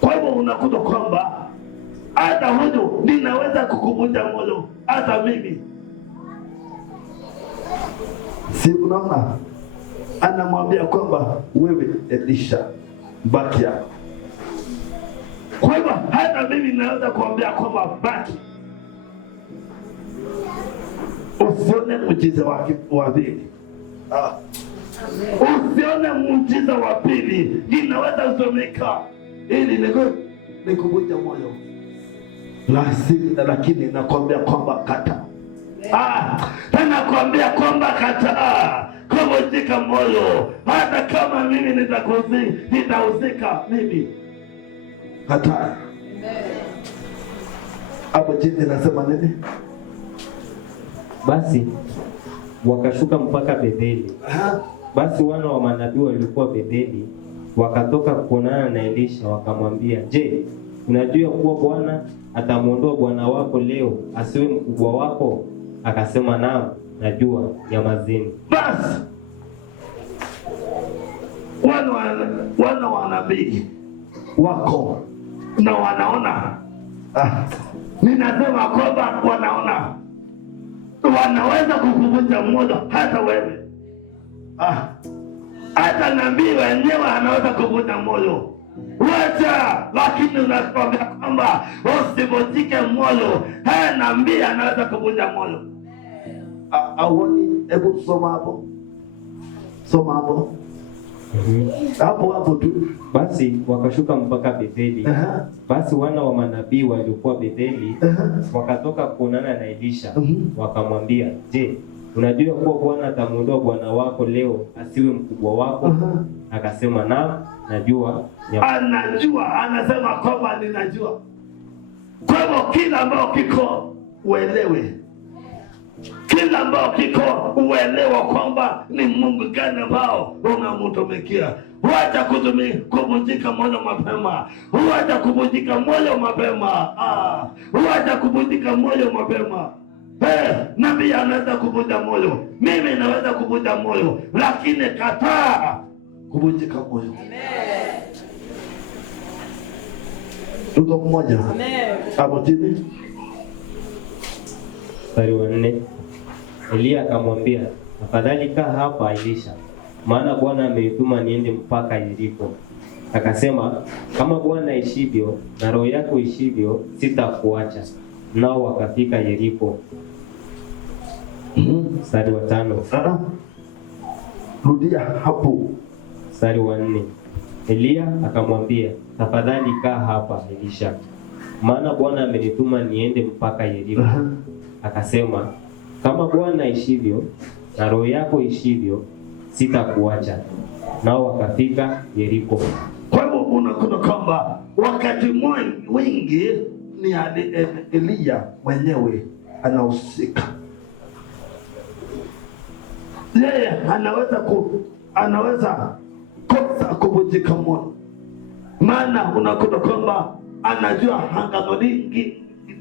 Kwa hivyo unakuta kwamba hata huyu ninaweza kukuvunja moyo, hata mimi. Si unaona? Anamwambia kwamba wewe Elisha, baki hapa. Kwa hivyo hata mimi naweza kuambia kwamba baki. Usione muujiza wa pili. Usione muujiza wa pili. Ninaweza usomeka ili nikuvunja moyo. Lakini nakwambia kwamba kata. Nakwambia kwamba kata. Kuvunjika moyo. Hata kama mimi nitahusika mimi. Kata. Hapo chini nasema nini? Basi wakashuka mpaka Betheli. Basi wana wa manabii walikuwa Betheli, wakatoka kuonana na Elisha, wakamwambia, je, unajua kuwa Bwana atamuondoa bwana wako leo asiwe mkubwa wako? Akasema, naam, najua, nyamazeni. Basi wana wa nabii wako na wanaona. Ninasema kwamba wanaona, wanaweza kukuvunja moyo. Hata wewe, hata nabii wenyewe anaweza kuvunja moyo. Wacha, lakini unakwambia kwamba usivunjike moyo. Nabii anaweza kuvunja moyo. Awoni, hebu soma hapo. Soma hapo. Hapo tu. Basi wakashuka mpaka Betheli. Basi wana wa manabii waliokuwa Betheli wakatoka kuonana na Elisha, wakamwambia, je, unajua kuwa Bwana atamuondoa bwana wako leo asiwe mkubwa wako? Akasema, naam, najua. Anajua, anasema kwamba ninajua. Kwa hivyo kila ambao kiko uelewe. Kila ambao kiko uelewa kwamba ni Mungu gani ambao unamtumikia. Wacha kuvunjika moyo mapema. Wacha kuvunjika moyo mapema. Wacha kuvunjika moyo mapema. Nabii anaweza kuvunja moyo. Mimi naweza kuvunja moyo, lakini kataa kuvunjika moyo. Tuko mmoja. Hapo chini. Mstari wa 4. Elia akamwambia, afadhali kaa hapa Elisha, maana Bwana amenituma niende mpaka Yeriko. Akasema, kama Bwana aishivyo na roho yako ishivyo, sitakuacha. Nao wakafika Yeriko. Mstari wa 5. Rudia hapo. Mstari wa 4. Elia akamwambia, tafadhali kaa hapa Elisha, maana Bwana amenituma niende mpaka Yeriko. Akasema, kama Bwana aishivyo na roho yako ishivyo, sitakuacha. Nao wakafika Yeriko. Kwa hivyo unakuta kwamba wakati mwingi ni Elia mwenyewe anahusika. Yeye anaweza kosa kuvunjika moyo, maana unakuta kwamba anajua angano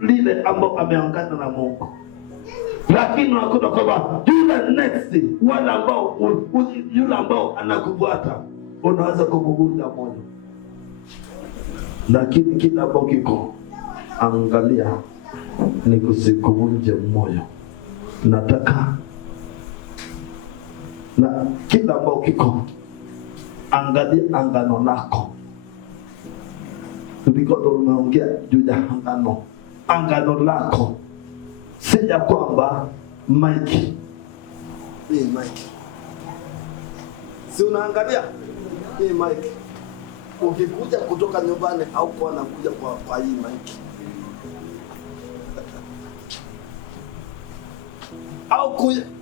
lile ambao ameungana na Mungu. Lakini unakuta kwamba yule ambao anakufuata unaweza kumvunja moyo. Lakini kila ambao kiko, angalia ni kusikuvunje moyo. Nataka na kila ambao kiko, angalia angano lako. Because umeongea juu ya angano lako. Si ya kwamba Mike. Ni Mike. Si unaangalia? Ni Mike. Ukikuja kutoka nyumbani au kwa anakuja kwa hii Mike.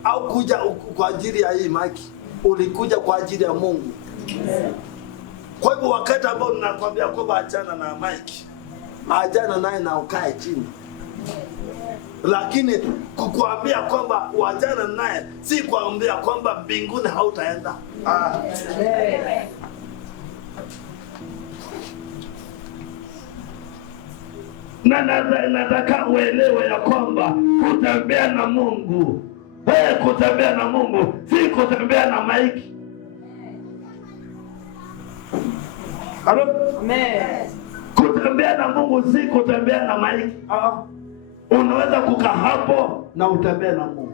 Au kuja kwa ajili ya hii Mike. Ulikuja kwa ajili ya Mungu. Kwa hivyo wakati ambao ninakwambia kwamba achana na Mike, achana naye na ukae chini. Lakini kukuambia kwamba uachana naye si kuambia kwamba mbinguni hautaenda. Na nataka uelewe ya kwamba kutembea na Mungu, kutembea na Mungu si kutembea na maiki. Amen. Kutembea na Mungu si kutembea na maiki. Unaweza kukaa hapo na utembea na Mungu.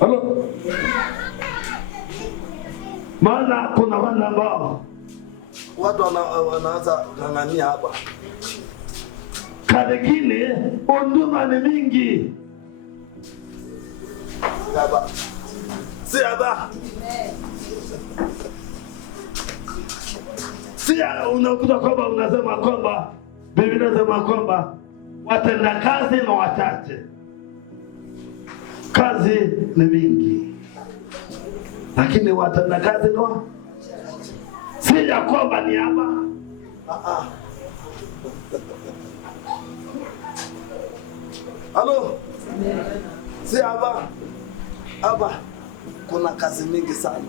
Halo. Maana kuna wale ambao watu wanaanza kung'ang'ania hapa. Kadekini unduma ni mingi. Baba. Si haba. Si unakuta kwamba unasema kwamba Biblia inasema kwamba watenda kazi na wachache. Kazi ni mingi, lakini watenda kazi no, si ya kwamba ni hapa. Halo. Si hapa kuna kazi mingi sana.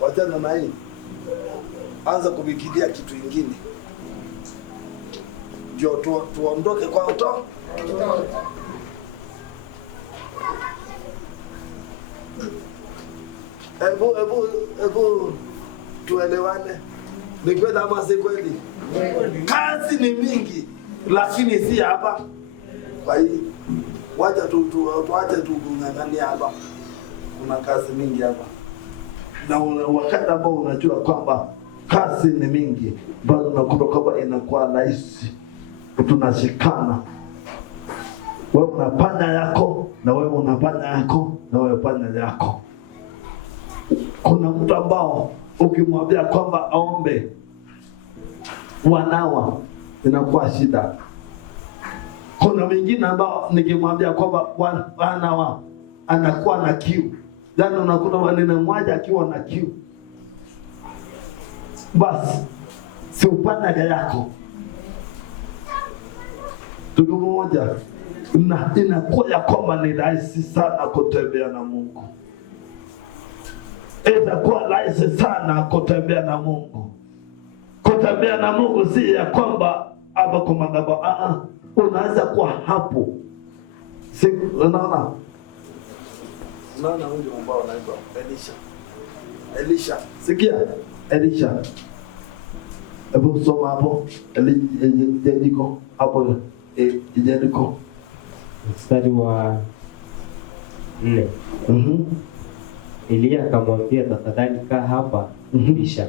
Wachana na hii, anza kufikiria kitu ingine ndio tuondoke kwa uto. Ebu tuelewane, ni kweli ama si kweli? Kazi ni mingi, lakini si hapa. Kwa hiyo wacha tuache tung'ang'ania hapa, kuna kazi mingi hapa. Na wakati ambao unajua kwamba kazi ni mingi, bado unakuta kwamba inakuwa rahisi, tunashikana. Wewe unafanya yako, na wewe unafanya yako, na wewe fanya yako. Kuna mtu ambao ukimwambia kwamba aombe wanawa, inakuwa shida. Kuna mwingine ambao nikimwambia kwamba wanawa anakuwa na kiu. Jana unakuta wanene mmoja akiwa na kiu. Basi si upande yako. Tuko mmoja. Na inakuwa ya kwamba ni rahisi sana kutembea na Mungu. Itakuwa rahisi sana kutembea na Mungu. Kutembea na Mungu si ya kwamba hapa kwa madhabahu. Unaweza kuwa hapo. Si unaona? Unaona huyu ambao anaitwa Elisha. Sikia, Elisha. Hebu soma hapo. Jeriko hapo. Jeriko. Mstari wa 4. Elia akamwambia, tafadhali kaa hapa kisha,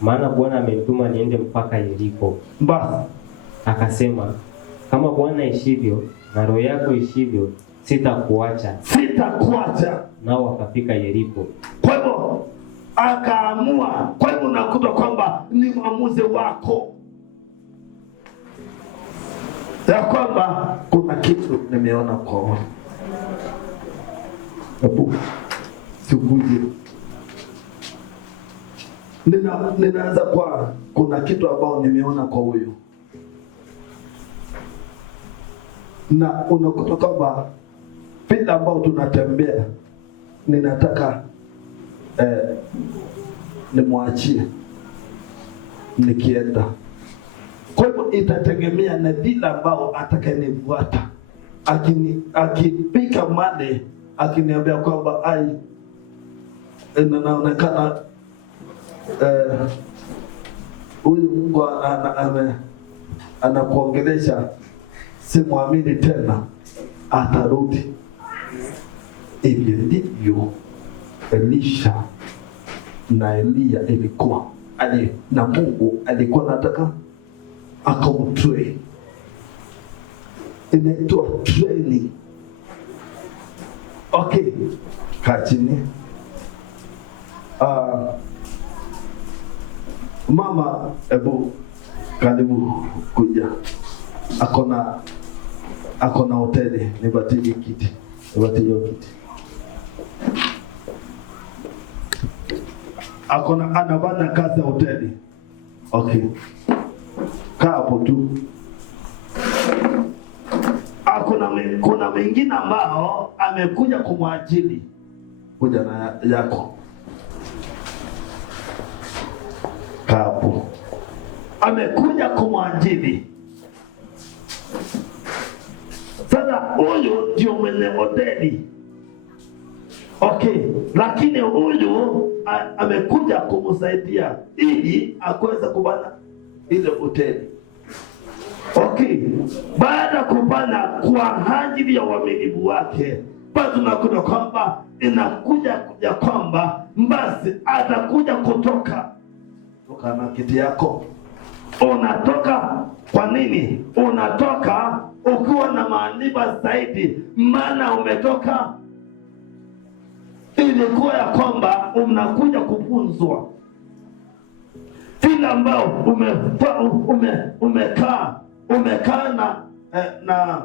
maana Bwana amenituma niende mpaka Yeriko. Basi akasema, kama Bwana ishivyo na roho yako ishivyo, sitakuacha. Nao wakafika Yeriko. Kwa hivyo akaamua. Kwa hivyo unakuta kwamba ni maamuzi wako, ya kwamba kuna kitu nimeona kwa wewe. Hebu sikuje. Ninaanza kwa kuna kitu ambao nimeona kwa huyu. Na unakuta kwamba vile ambao tunatembea, ninataka nimwachie nikienda. Kwa hivyo itategemea na vile ambao atakayenifuata. Akipika mane, akiniambia kwamba ai inaonekana huyu Mungu anakuongelesha, simwamini tena, atarudi. Hivyo ndivyo Elisha na Elia ilikuwa na Mungu alikuwa nataka akamtrain. Inaitwa training. Okay, kachini. Mama, ebu karibu kuja. Akona hoteli, nipatie kiti. Anafanya kazi ya hoteli. Okay. Kaa hapo tu. Kuna mwingine ambao amekuja kumwajili. Kuja na yako. hapo. Amekuja kumwajiri. Sasa huyu ndio mwenye hoteli. Okay, lakini huyu amekuja kumsaidia ili akuweza kubana ile hoteli. Okay, baada ya kubana kwa ajili ya uaminifu wake, basi tunakuta kwamba inakuja ya kwamba basi atakuja kutoka na kiti yako. Unatoka kwa nini? Unatoka ukiwa na maarifa zaidi, maana umetoka ilikuwa ya kwamba unakuja kufunzwa vile ambao umekaa na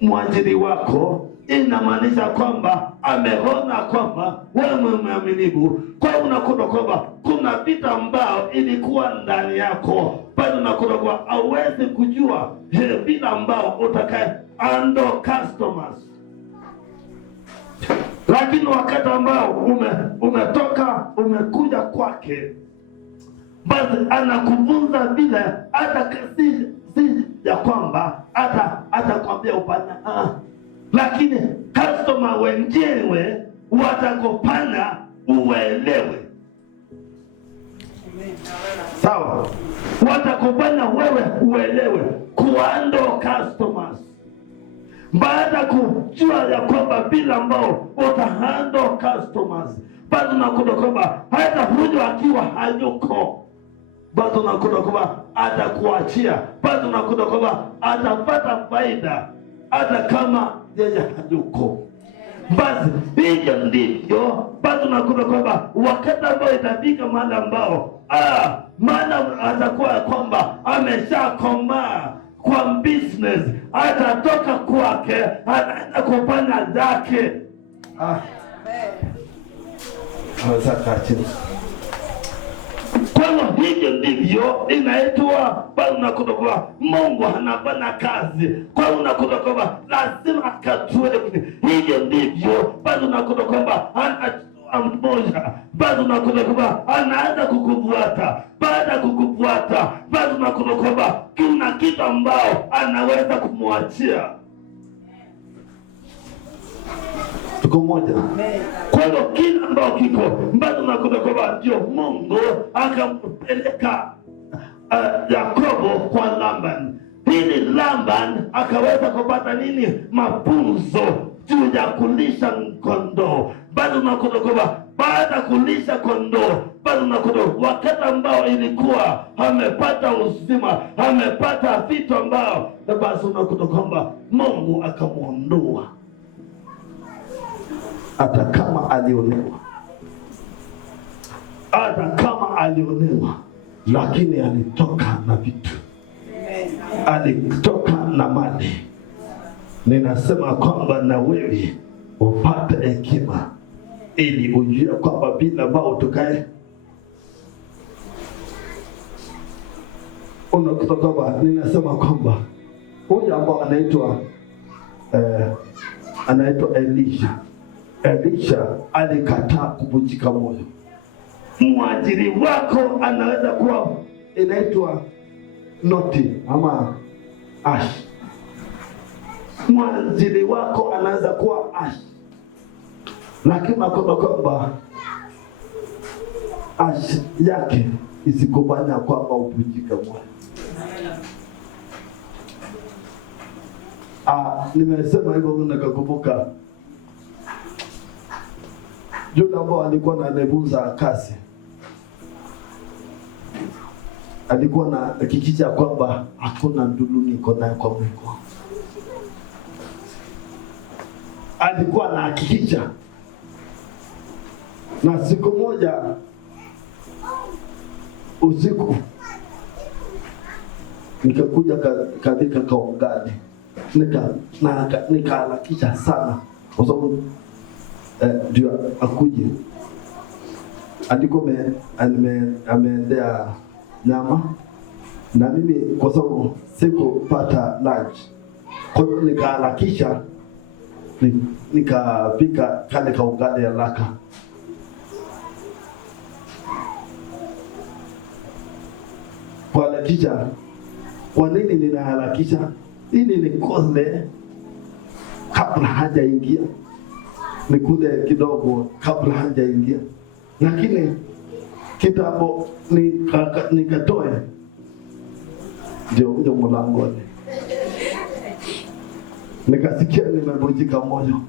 mwajiri wako. Inamaanisha kwamba ameona kwamba wewe mwaminifu. Kwa hiyo unakuta kwamba kuna vitu ambao ilikuwa ndani yako, bado unakuta kwamba hauwezi kujua vile ambao utakaye handle customers. Lakini wakati ambao umetoka umekuja kwake, basi anakufunza vile hata si ya kwamba hata kwambia upana lakini customer wenyewe watakopana uelewe. Sawa, watakopana wewe uelewe kuando customers. Baada kujua ya kwamba bila ambao utahando customers, bado nakuta kwamba hata huyo akiwa hayuko, bado nakuta kwamba atakuachia, bado nakuta kwamba atapata faida hata kama yeye hayuko. Basi hivyo ndivyo bado nakuta kwamba wakati ambao itafika mahali ambao maana atakuwa kwamba ameshakomaa kwa business, atatoka kwake anaenda kupanda zake. Kwa hivyo ndivyo inaitwa bado nakuta kwamba Mungu anafanya kazi. Kwa hiyo unakuta kwamba lazima akatuweke. Hivyo ndivyo bado nakuta kwamba mmoja bado nakuta kwamba anaanza kukufuata. Baada ya kukufuata, bado nakuta kwamba kuna kitu ambao anaweza kumwachia. Tuko moja. Kwa hiyo kila ambao kiko bado nakuta kwamba ndio Mungu akampeleka Yakobo kwa Laban. Hili Laban akaweza kupata nini? Mafunzo juu ya kulisha kondoo. Bado nakuta kwamba baada kulisha kondoo, bado nakuta wakati ambao ilikuwa amepata uzima, amepata vitu ambao, basi unakuta kwamba Mungu akamuondoa. Hata kama alionewa, lakini alitoka na vitu, alitoka na mali. Ninasema kwamba na wewe upate hekima ili ujue kwamba bila ambao tukae unakuta kwamba, ninasema kwamba huyu ambao anaitwa Elisha alikataa kuvunjika moyo. Mwajiri wako anaweza kuwa inaitwa noti ama ash. Mwajiri wako anaweza kuwa ash, lakini nakuta kwamba ash yake isikubanya kwamba uvunjike moyo. Nimesema hivyo nikakumbuka yule ambao alikuwa na nebuza kasi, alikuwa na hakikisha kwamba hakuna ndulu niko nayo kwa Mungu. Alikuwa na hakikisha. Na siku moja usiku nikakuja katika kaungani, nikaharakisha sana kwa sababu ndio akuje. Alikuwa ameendea nyama na mimi kwa sababu sikupata lunch, kwa hiyo nikaharakisha nikapika kale kaugali ya laka. ninaharakisha. Kwa nini ninaharakisha? Ili nikole kabla hajaingia, nikule kidogo kabla hajaingia. Lakini kitambo nikatoe ndio mlangoni, nikasikia nimevunjika moyo.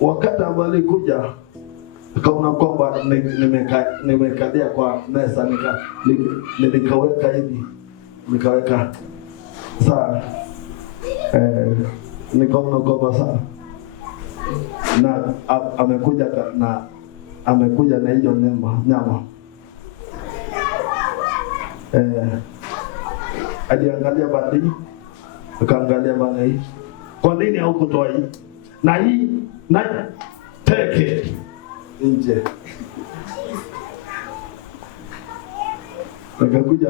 Wakati ambao nilikuja nikaona kwamba nimekalia kwa meza, nikaweka hivi, nikaweka saa, nikaona kwamba saa na amekuja na hiyo nyama. Aliangalia bandi, akaangalia bana hii, kwa nini haukutoa hii na hii na teke nje? Nikakuja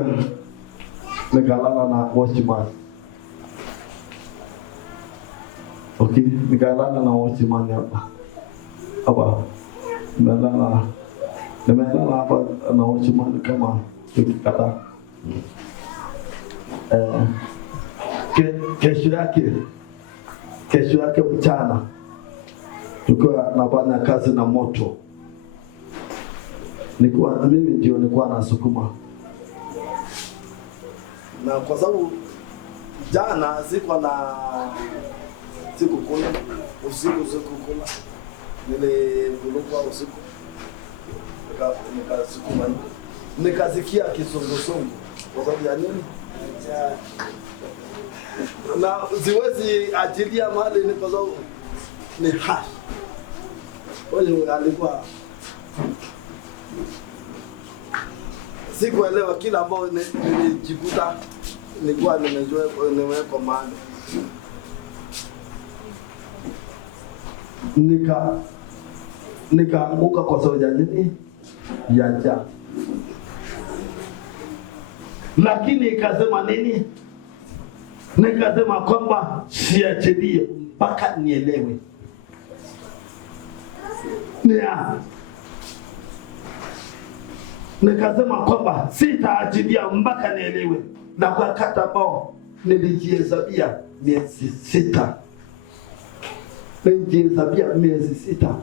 nikalala na watchman. Okay, nikalala na watchman hapa. Nimelala hapa na watchman kama wiki kadhaa. Kesho yake mchana tulikuwa nafanya kazi na moto. Mimi ndio nilikuwa nasukuma. Na kwa sababu jana sikukula sikukula, nilivurugwa usiku, nikasukuma, nikasikia kisongo kwa sababu ya nini? Na siwezi ajilia mahali ni kwa sababu ni hash. Wewe alikuwa sikuelewa kila ambao nilijikuta nilikuwa nimewekwa mahali. Nikaanguka kwa sababu ya nini? Ya njaa. Lakini ikasema nini? Nikasema kwamba siachilie mpaka nielewe. Nikasema kwamba sitaachilia mpaka nielewe. Na kwa wakati ambao nilijihesabia miezi 6. Nilijihesabia miezi 6.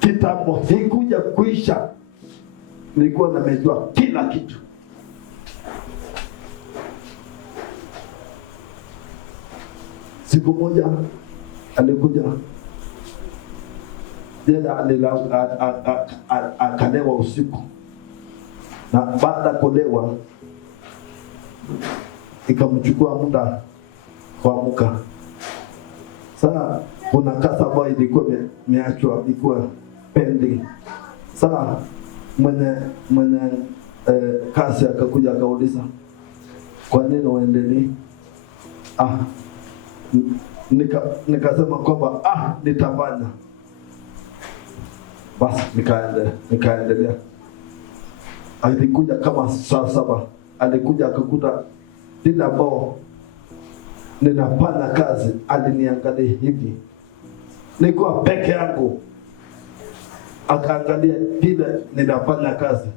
Kitambo hikuja kuisha, nilikuwa nimejua kila kitu. Siku moja alikuja akalewa usiku, na baada ya kulewa ikamchukua muda kuamka. Sasa kuna kasa ambayo ilikuwa imeachwa, ilikuwa pending. Sasa mwenye kasi akakuja akauliza, kwa nini uendelee? Nikasema kwamba nitafanya. Basi nikaendelea. Alikuja kama saa 7, alikuja akakuta lile ambao ninafanya kazi, aliniangalia hivi, nilikuwa peke yangu, akaangalia vile ninafanya kazi,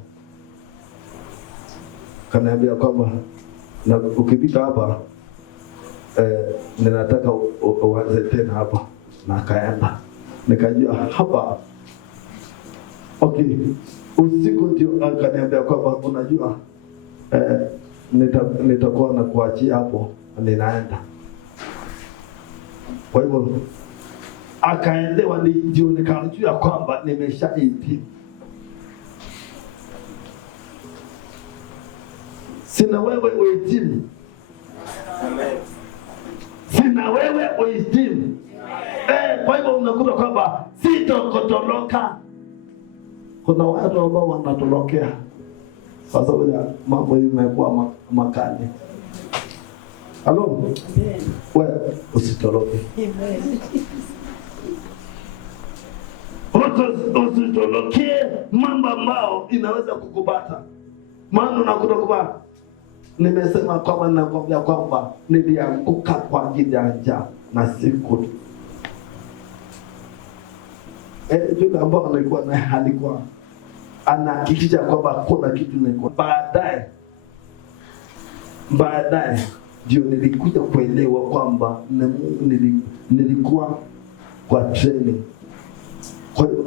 kaniambia kwamba na ukipita hapa ninataka uanze tena hapa. Na kaenda, nikajua hapa. Okay, usiku ndio akaniambia kwamba unajua nitakuwa na kuachia hapo, ninaenda. Kwa hivyo akaendewa, ndio nikajua kwamba nimeshaipi. Sina wewe uhitimu. Amen. Sina wewe uhitimu. Kwa hivyo unakuta kwamba sitokotoroka. Kuna watu ambao wanatorokea kwa sababu ya mambo yamekuwa makali. Halo? Wewe usitoroke. Usitoroke mambo ambao inaweza kukupata. Maana unakuta kwamba nimesema kwamba ninakwambia kwamba nilianguka kwa ajili ya njaa na siku. Yule ambao alikuwa naye anahakikisha kwamba kuna kitu niko. Baadaye ndio nilikuja kuelewa kwamba nilikuwa kwa training. Kwa hiyo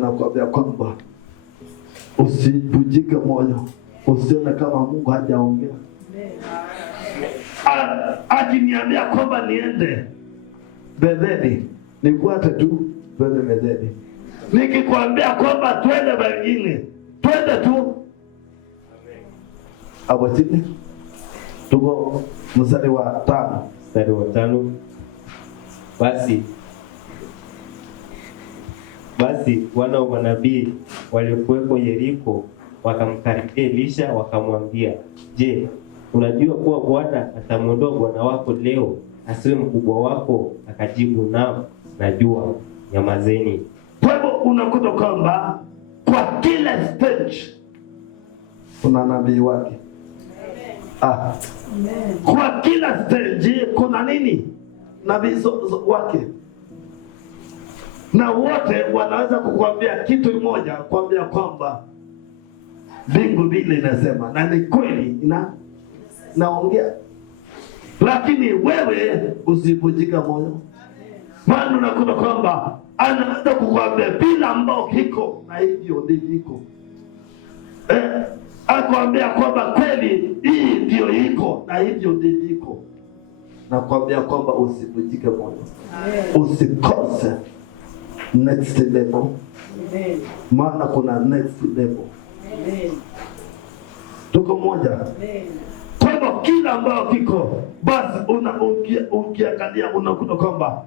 nakwambia kwamba usibujike moyo, usione kama Mungu hajaongea. Akiniambia kwamba niende Betheli, nikuate tu twende Betheli. Nikikwambia kwamba twende wengine, twende tu. Hapo chini tuko mstari wa 5. Mstari wa 5. Basi wana wa manabii waliokuwepo Yeriko wakamkaribia Elisha wakamwambia, je, unajua kuwa Bwana atamwondoa bwana wako leo asiwe mkubwa wako? Akajibu, naam, najua, nyamazeni. Kwa hivyo unakuta kwamba kwa kila stage kuna nabii wake. Kwa kila stage kuna nini? Nabii wake. Na wote wanaweza kukwambia kitu moja, kuambia kwamba mbingu vile inasema, na ni kweli naongea. Lakini wewe usibujika moyo. Maana unakuta kwamba anaweza kukwambia bila ambao kiko na hivyo ndivyo iko. Akwambia kwamba kweli hii ndio iko na hivyo ndivyo iko. Nakwambia kwamba usibujike moyo. Usikose next level. Maana kuna next level. Tuko moja. Kwa hivyo kila ambao kiko basi ukiangalia unakuta kwamba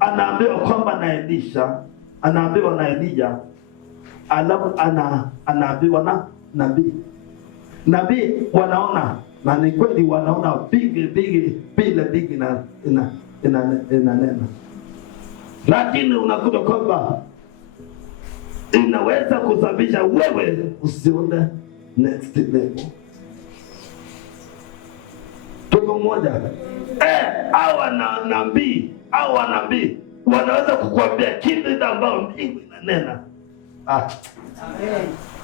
anaambiwa kwamba na Elisha, anaambiwa na Elijah, alafu anaambiwa na nabii wanaona, na ni kweli wanaona big inanena, lakini unakuta kwamba inaweza kusababisha wewe usione next level. Tuko moja. Au nabii wanaweza kukuambia kitu ambao mbingu inanena.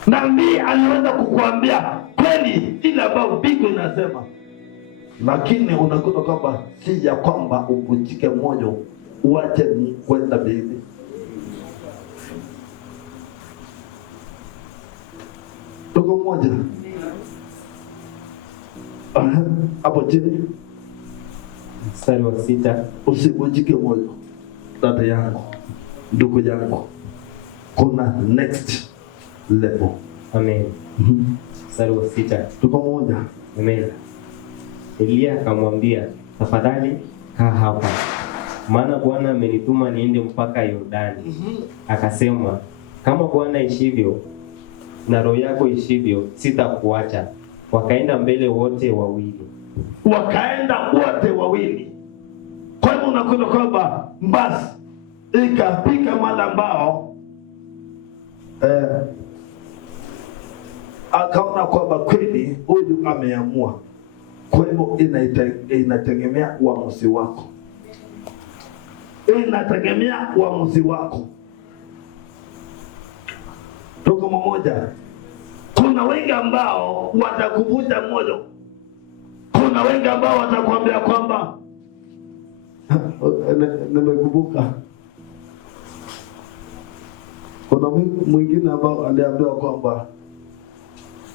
Nabii anaweza kukuambia kweli ile ambao mbingu inasema. Lakini unakuta kwamba si ya kwamba uvunjike moyo uache kwenda bibi. Tuko moja. Hapo chini mstari wa 6. Usivunjike moyo dada yangu, ndugu yangu, kuna next level. Amen. Mstari wa 6. Tuko moja. Amen. Elia akamwambia, tafadhali kaa hapa, maana Bwana amenituma niende mpaka Yordani. Akasema, kama Bwana ishivyo na roho yako ishivyo, sitakuacha. Wakaenda mbele wote wawili. Kwa hivyo unakuta kwamba basi ikapika mada ambao akaona kwamba kweli huyu ameamua. Kwa hivyo inategemea uamuzi wako. Tuko mmoja. Kuna wengi ambao watakuvunja moyo. Kuna wengi ambao watakwambia kwamba nimekumbuka. Kuna mwingine ambao aliambiwa kwamba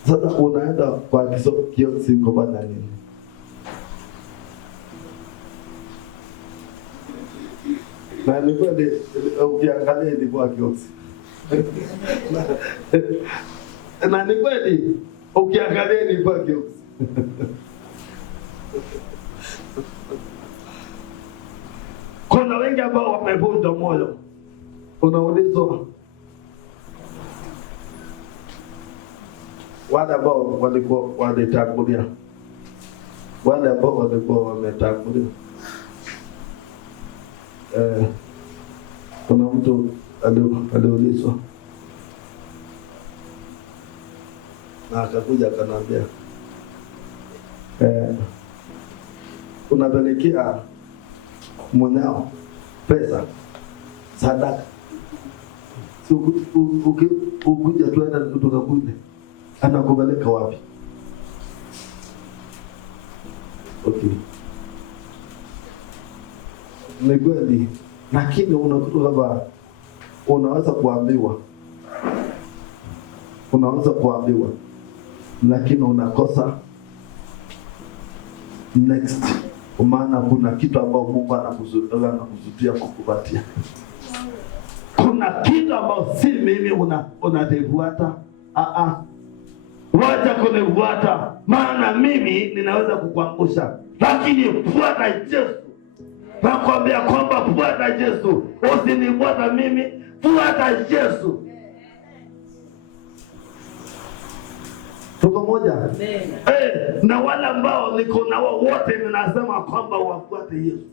sasa unaenda kwa kioski kupata nini? Na ni kweli ukiangalia ilikuwa kioski. Na ni kweli ukiangalia ilikuwa kioski. Kuna wengi ambao wamevunja moyo. Unaulizwa wale ambao walikuwa wametangulia, kuna mtu aliulizwa na akakuja akanambia, unapelekea mwanao pesa sadaka. So ukija tuenda kutoka kule, anakupeleka wapi? Okay. Ni kweli, lakini unakuta kwamba unaweza kuambiwa lakini unakosa next, maana kuna kitu ambao Mungu anakusudia kukupatia. Kuna kitu ambao si mimi unatefuata. Wacha kunifuata, maana mimi ninaweza kukuangusha, lakini fuata Yesu. Nakwambia kwamba fuata Yesu, usinifuata mimi, fuata Yesu. Tuko moja? Na wale ambao niko nao wote ninasema kwamba wafuate Yesu.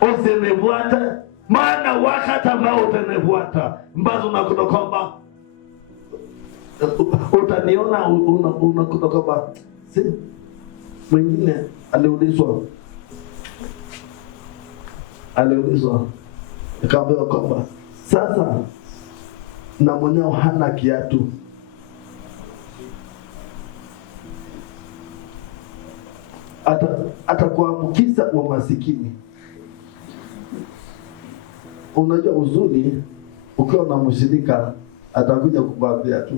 Usinifuate, maana wakati ambao utanifuata mbazo unakuta kwamba utaniona unakuta kwamba si mwingine aliulizwa akaambiwa kwamba sasa na mwenyewe hana kiatu, atakuambukiza wa masikini. Unajua uzuri, ukiwa na mshirika atakuja kukwambia tu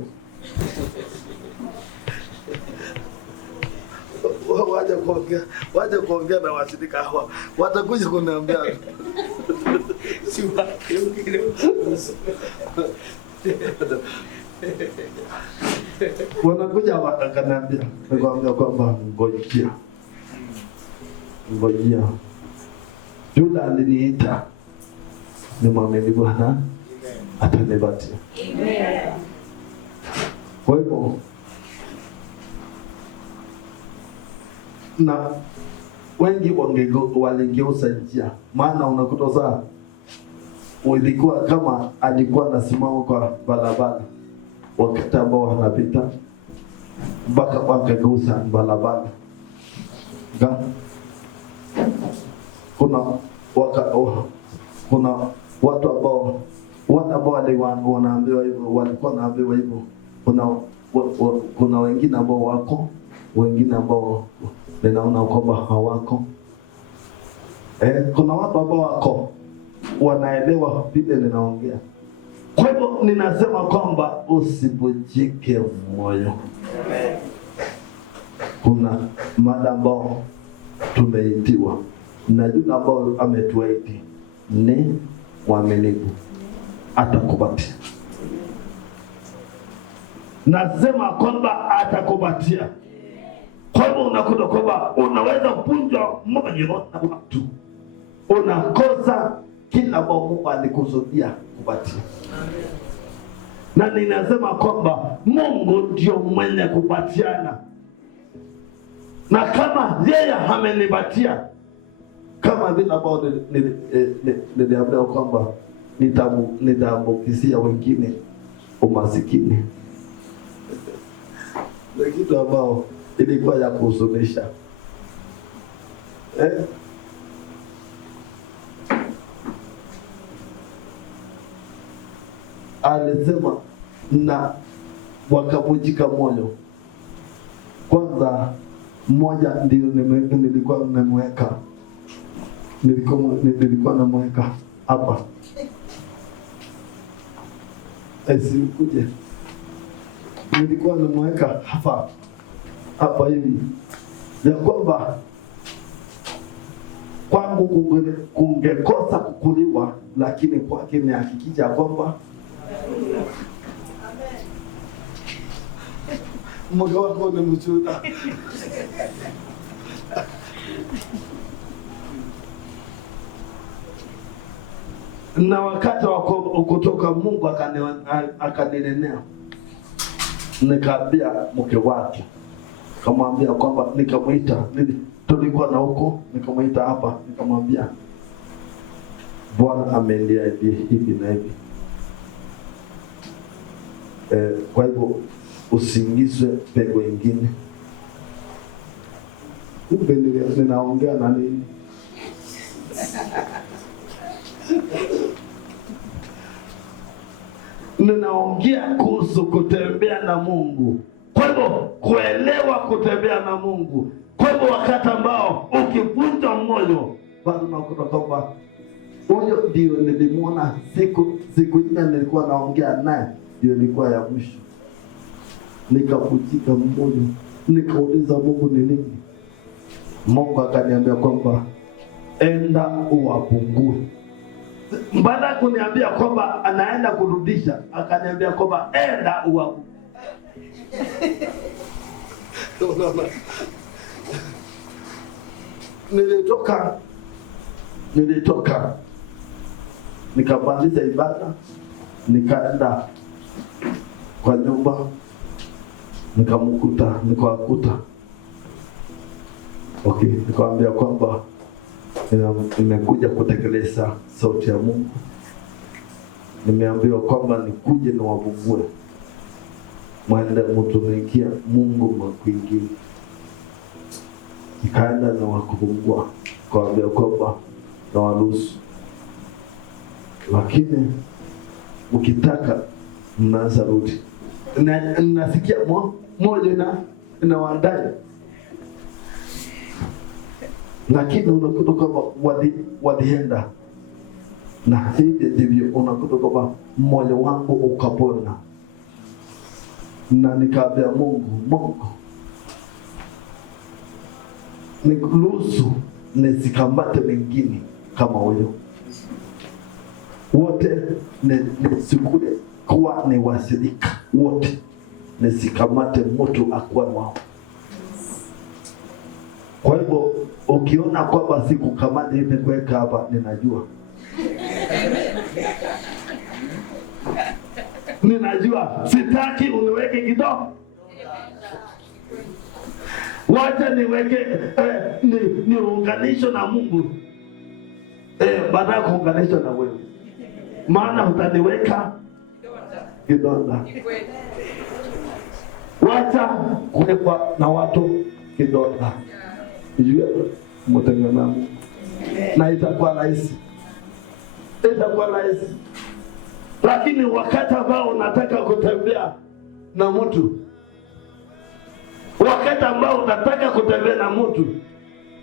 waje kuongea na washirika hawa, watakuja kuniambia wanakuja wakaniambia, nikwambia kwamba ngojea yule aliniita ni mwamini Bwana atanipatia. Kwa hivyo na wengi waligeuza njia, maana unakuta saa ilikuwa kama alikuwa anasimama kwa barabara wakati ambao wanapita, mpaka wakageuza barabara. Kuna watu ambao wanaambiwa hivyo, walikuwa wanaambiwa hivyo. Kuna wengine ambao wako, wengine ambao ninaona kwamba hawako. Kuna watu ambao wako wanaelewa vile ninaongea. Kwa hivyo ninasema kwamba usivunjike moyo. Kuna mada ambao tumeitiwa na yule ambao ametuaiti ni mwaminifu, atakupatia. Nasema kwamba atakupatia. Kwa hivyo unakuta kwamba unaweza kunjwa moyo na watu, unakosa kila ambao Mungu alikusudia kupatia. Na ninasema kwamba Mungu ndio mwenye kupatiana, na kama yeye amenipatia, kama vile ambao niliambiwa kwamba nitaambukizia wengine umasikini, ni kitu ambao ilikuwa ya kuhuzunisha. Alisema na wakavunjika moyo. Kwanza mmoja ndio nilikuwa namweka hapa, sikuje, nilikuwa namweka hapa hivi, ya kwamba kwangu kungekosa kukuliwa, lakini kwake nimehakikisha kwamba mmoja wako ni mchuda. Na wakati wa kutoka Mungu akaninenea, nikaambia mke wake, kamwambia kwamba, nikamwita, tulikuwa na huko, nikamwita hapa, nikamwambia Bwana ameniambia hivi na hivi. Kwa hivyo usiingizwe pengo ingine. Kumbe ninaongea na nini? ninaongea kuhusu kutembea na Mungu. Kwa hivyo kuelewa kutembea na Mungu. Kwa hivyo wakati ambao ukivunja moyo, bado unakuta kwamba huyo ndio nilimwona siku ile nilikuwa naongea naye, ndio ilikuwa ya mwisho. Nikavunjika moyo, nikauliza Mungu ni nini? Mungu akaniambia kwamba enda uwapungue. Baada ya kuniambia kwamba anaenda kurudisha, akaniambia kwamba enda uwapungue. Nilitoka nikapandisha ibada, nikaenda kwa nyumba, nikawakuta. Okay, nikamwambia kwamba nimekuja kutekeleza sauti ya Mungu. Nimeambiwa kwamba nikuje niwapungue, mwende mtumikia Mungu mwakuingia. Nikaenda na wakufungua, kawaambia kwamba na waruhusu, lakini ukitaka mnaanza rudi. Nasikia moja inawaandai, lakini unakuta kwamba walienda, na hivi ndivyo unakuta kwamba moyo wangu ukapona. Na nikaambia Mungu, niruhusu nisikamate mengine kama huyo. Wote nisikule kuwa ni washirika, wote nisikamate mtu akuwa wao. Kwa hivyo ukiona kwamba sikukamata nimekuweka hapa, ninajua sitaki uniweke kidogo. Wacha niweke niunganisho na Mungu baada ya kuunganishwa na wewe, maana utaniweka kidonda. Wacha kuwekwa na watu kidonda, ujue mtengana na Mungu, na itakuwa rahisi. Lakini wakati ambao unataka kutembea na mtu,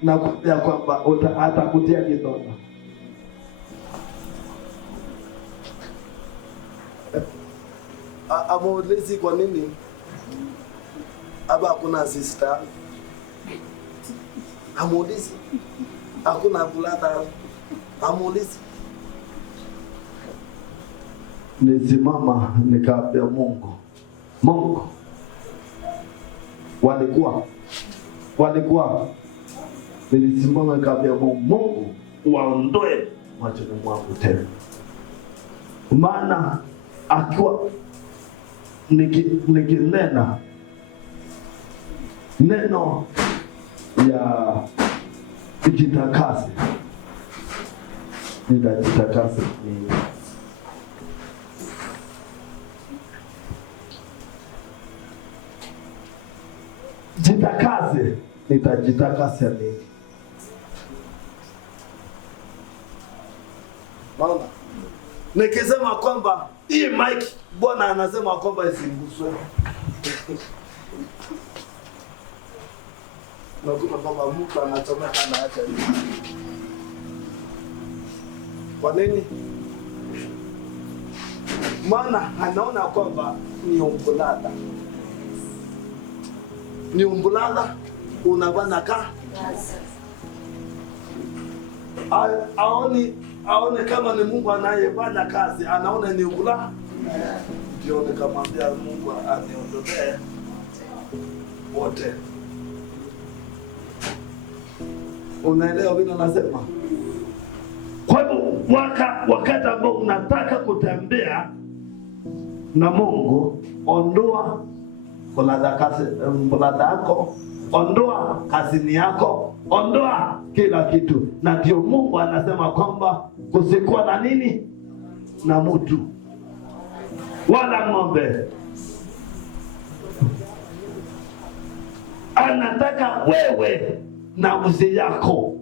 na kuambia kwamba atakutia kidonda. Amuulizi kwa nini hapa hakuna sister, amuulizi hakuna brother, amuulizi. Nisimama nikaambia Mungu, walikuwa nilisimama nikaambia Mungu, waondoe machoni mwangu tena, maana akiwa nikinena neno ya kujitakase, nitajitakase nitajitakase nini? Maana nikisema kwamba hii mic Bwana anasema kwamba isinguswe, nakuta kwamba mtu anachomeka na acha. Kwa nini? Maana anaona kwamba ni umbulala unabana ka aone kama ni Mungu anayefanya kazi, anaona ni umbulala. Ndio nikamwambia Mungu aniondolee wote. Unaelewa vile nasema? Kwa hivyo wakati ambao unataka kutembea na Mungu, ondoa mbolada yako, ondoa kazini yako, ondoa kila kitu. Na ndio Mungu anasema kwamba kusikuwa na nini? Na mtu wala ng'ombe. Anataka wewe na nafsi yako,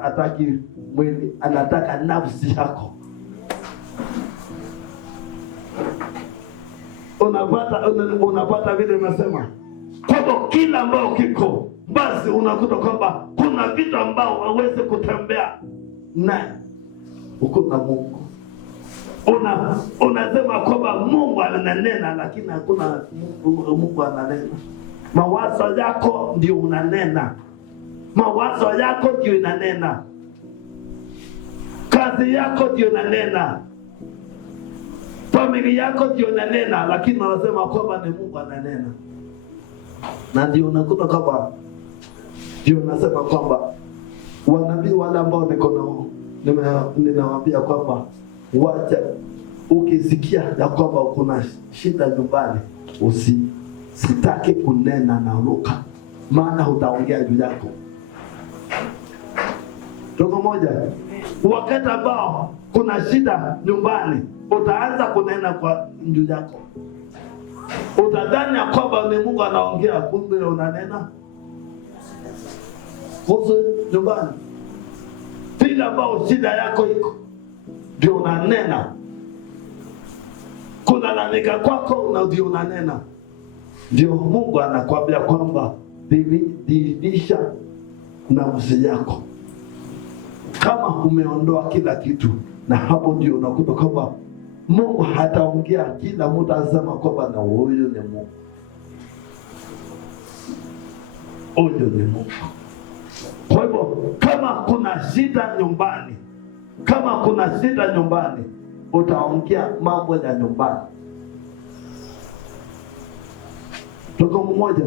hataki mwili, anataka nafsi yako. Unapata vile nasema kwamba kila ambao kiko basi, unakuta kwamba kuna vitu ambao hawezi kutembea naye uko na Mungu. Unasema kwamba Mungu ananena, lakini hakuna Mungu ananena. Mawazo yako ndio unanena, mawazo yako ndio inanena, kazi yako ndio inanena, familia yako ndio inanena, lakini wanasema kwamba ni Mungu ananena. Na ndio unakuta kwamba ndio nasema kwamba wanabii wale ambao niko nao ninawaambia kwamba wacha, ukisikia ya kwamba kuna shida nyumbani, usitake kunena na Luka, maana utaongea juu yako. Tuko moja? Wakati ambao kuna shida nyumbani, utaanza kunena kwa juu yako. Utadhani ya kwamba ni Mungu anaongea, kumbe unanena kuhusu nyumbani. Vile ambao shida yako iko ndio unanena, kulalamika kwako ndio unanena. Ndio Mungu anakuambia kwamba dhihirisha nafsi yako kama umeondoa kila kitu. Na hapo ndio unakuta kwamba Mungu hataongea, kila mtu anasema kwamba na huyu ni Mungu, huyu ni Mungu. Kwa hivyo kama kuna shida nyumbani, utaongea mambo ya nyumbani. Tuko mmoja?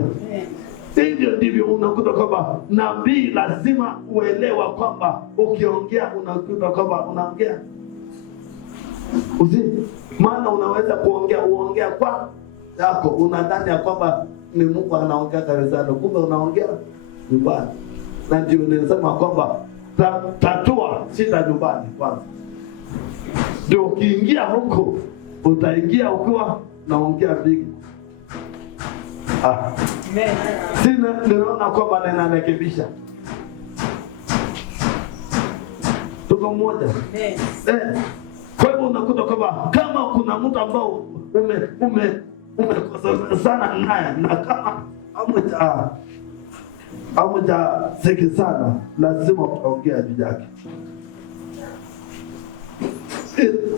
Hivyo ndivyo unakuta kwamba nabii lazima uelewa kwamba ukiongea unakuta kwamba unaongea maana unaweza uongea kwa yako, unadhani ya kwamba ni Mungu anaongea kanisani, kumbe unaongea nyumbani. Na ndio ninasema kwamba tatua shida nyumbani kwanza, ndio ukiingia huko utaingia ukiwa naongea vingi. Sina ninaona kwamba ninarekebisha. Tuko mmoja? Kwa hivyo unakuta kwamba kama kuna mtu ambao umekosa sana naye, na kama amoja seki sana, lazima utaongea juu yake.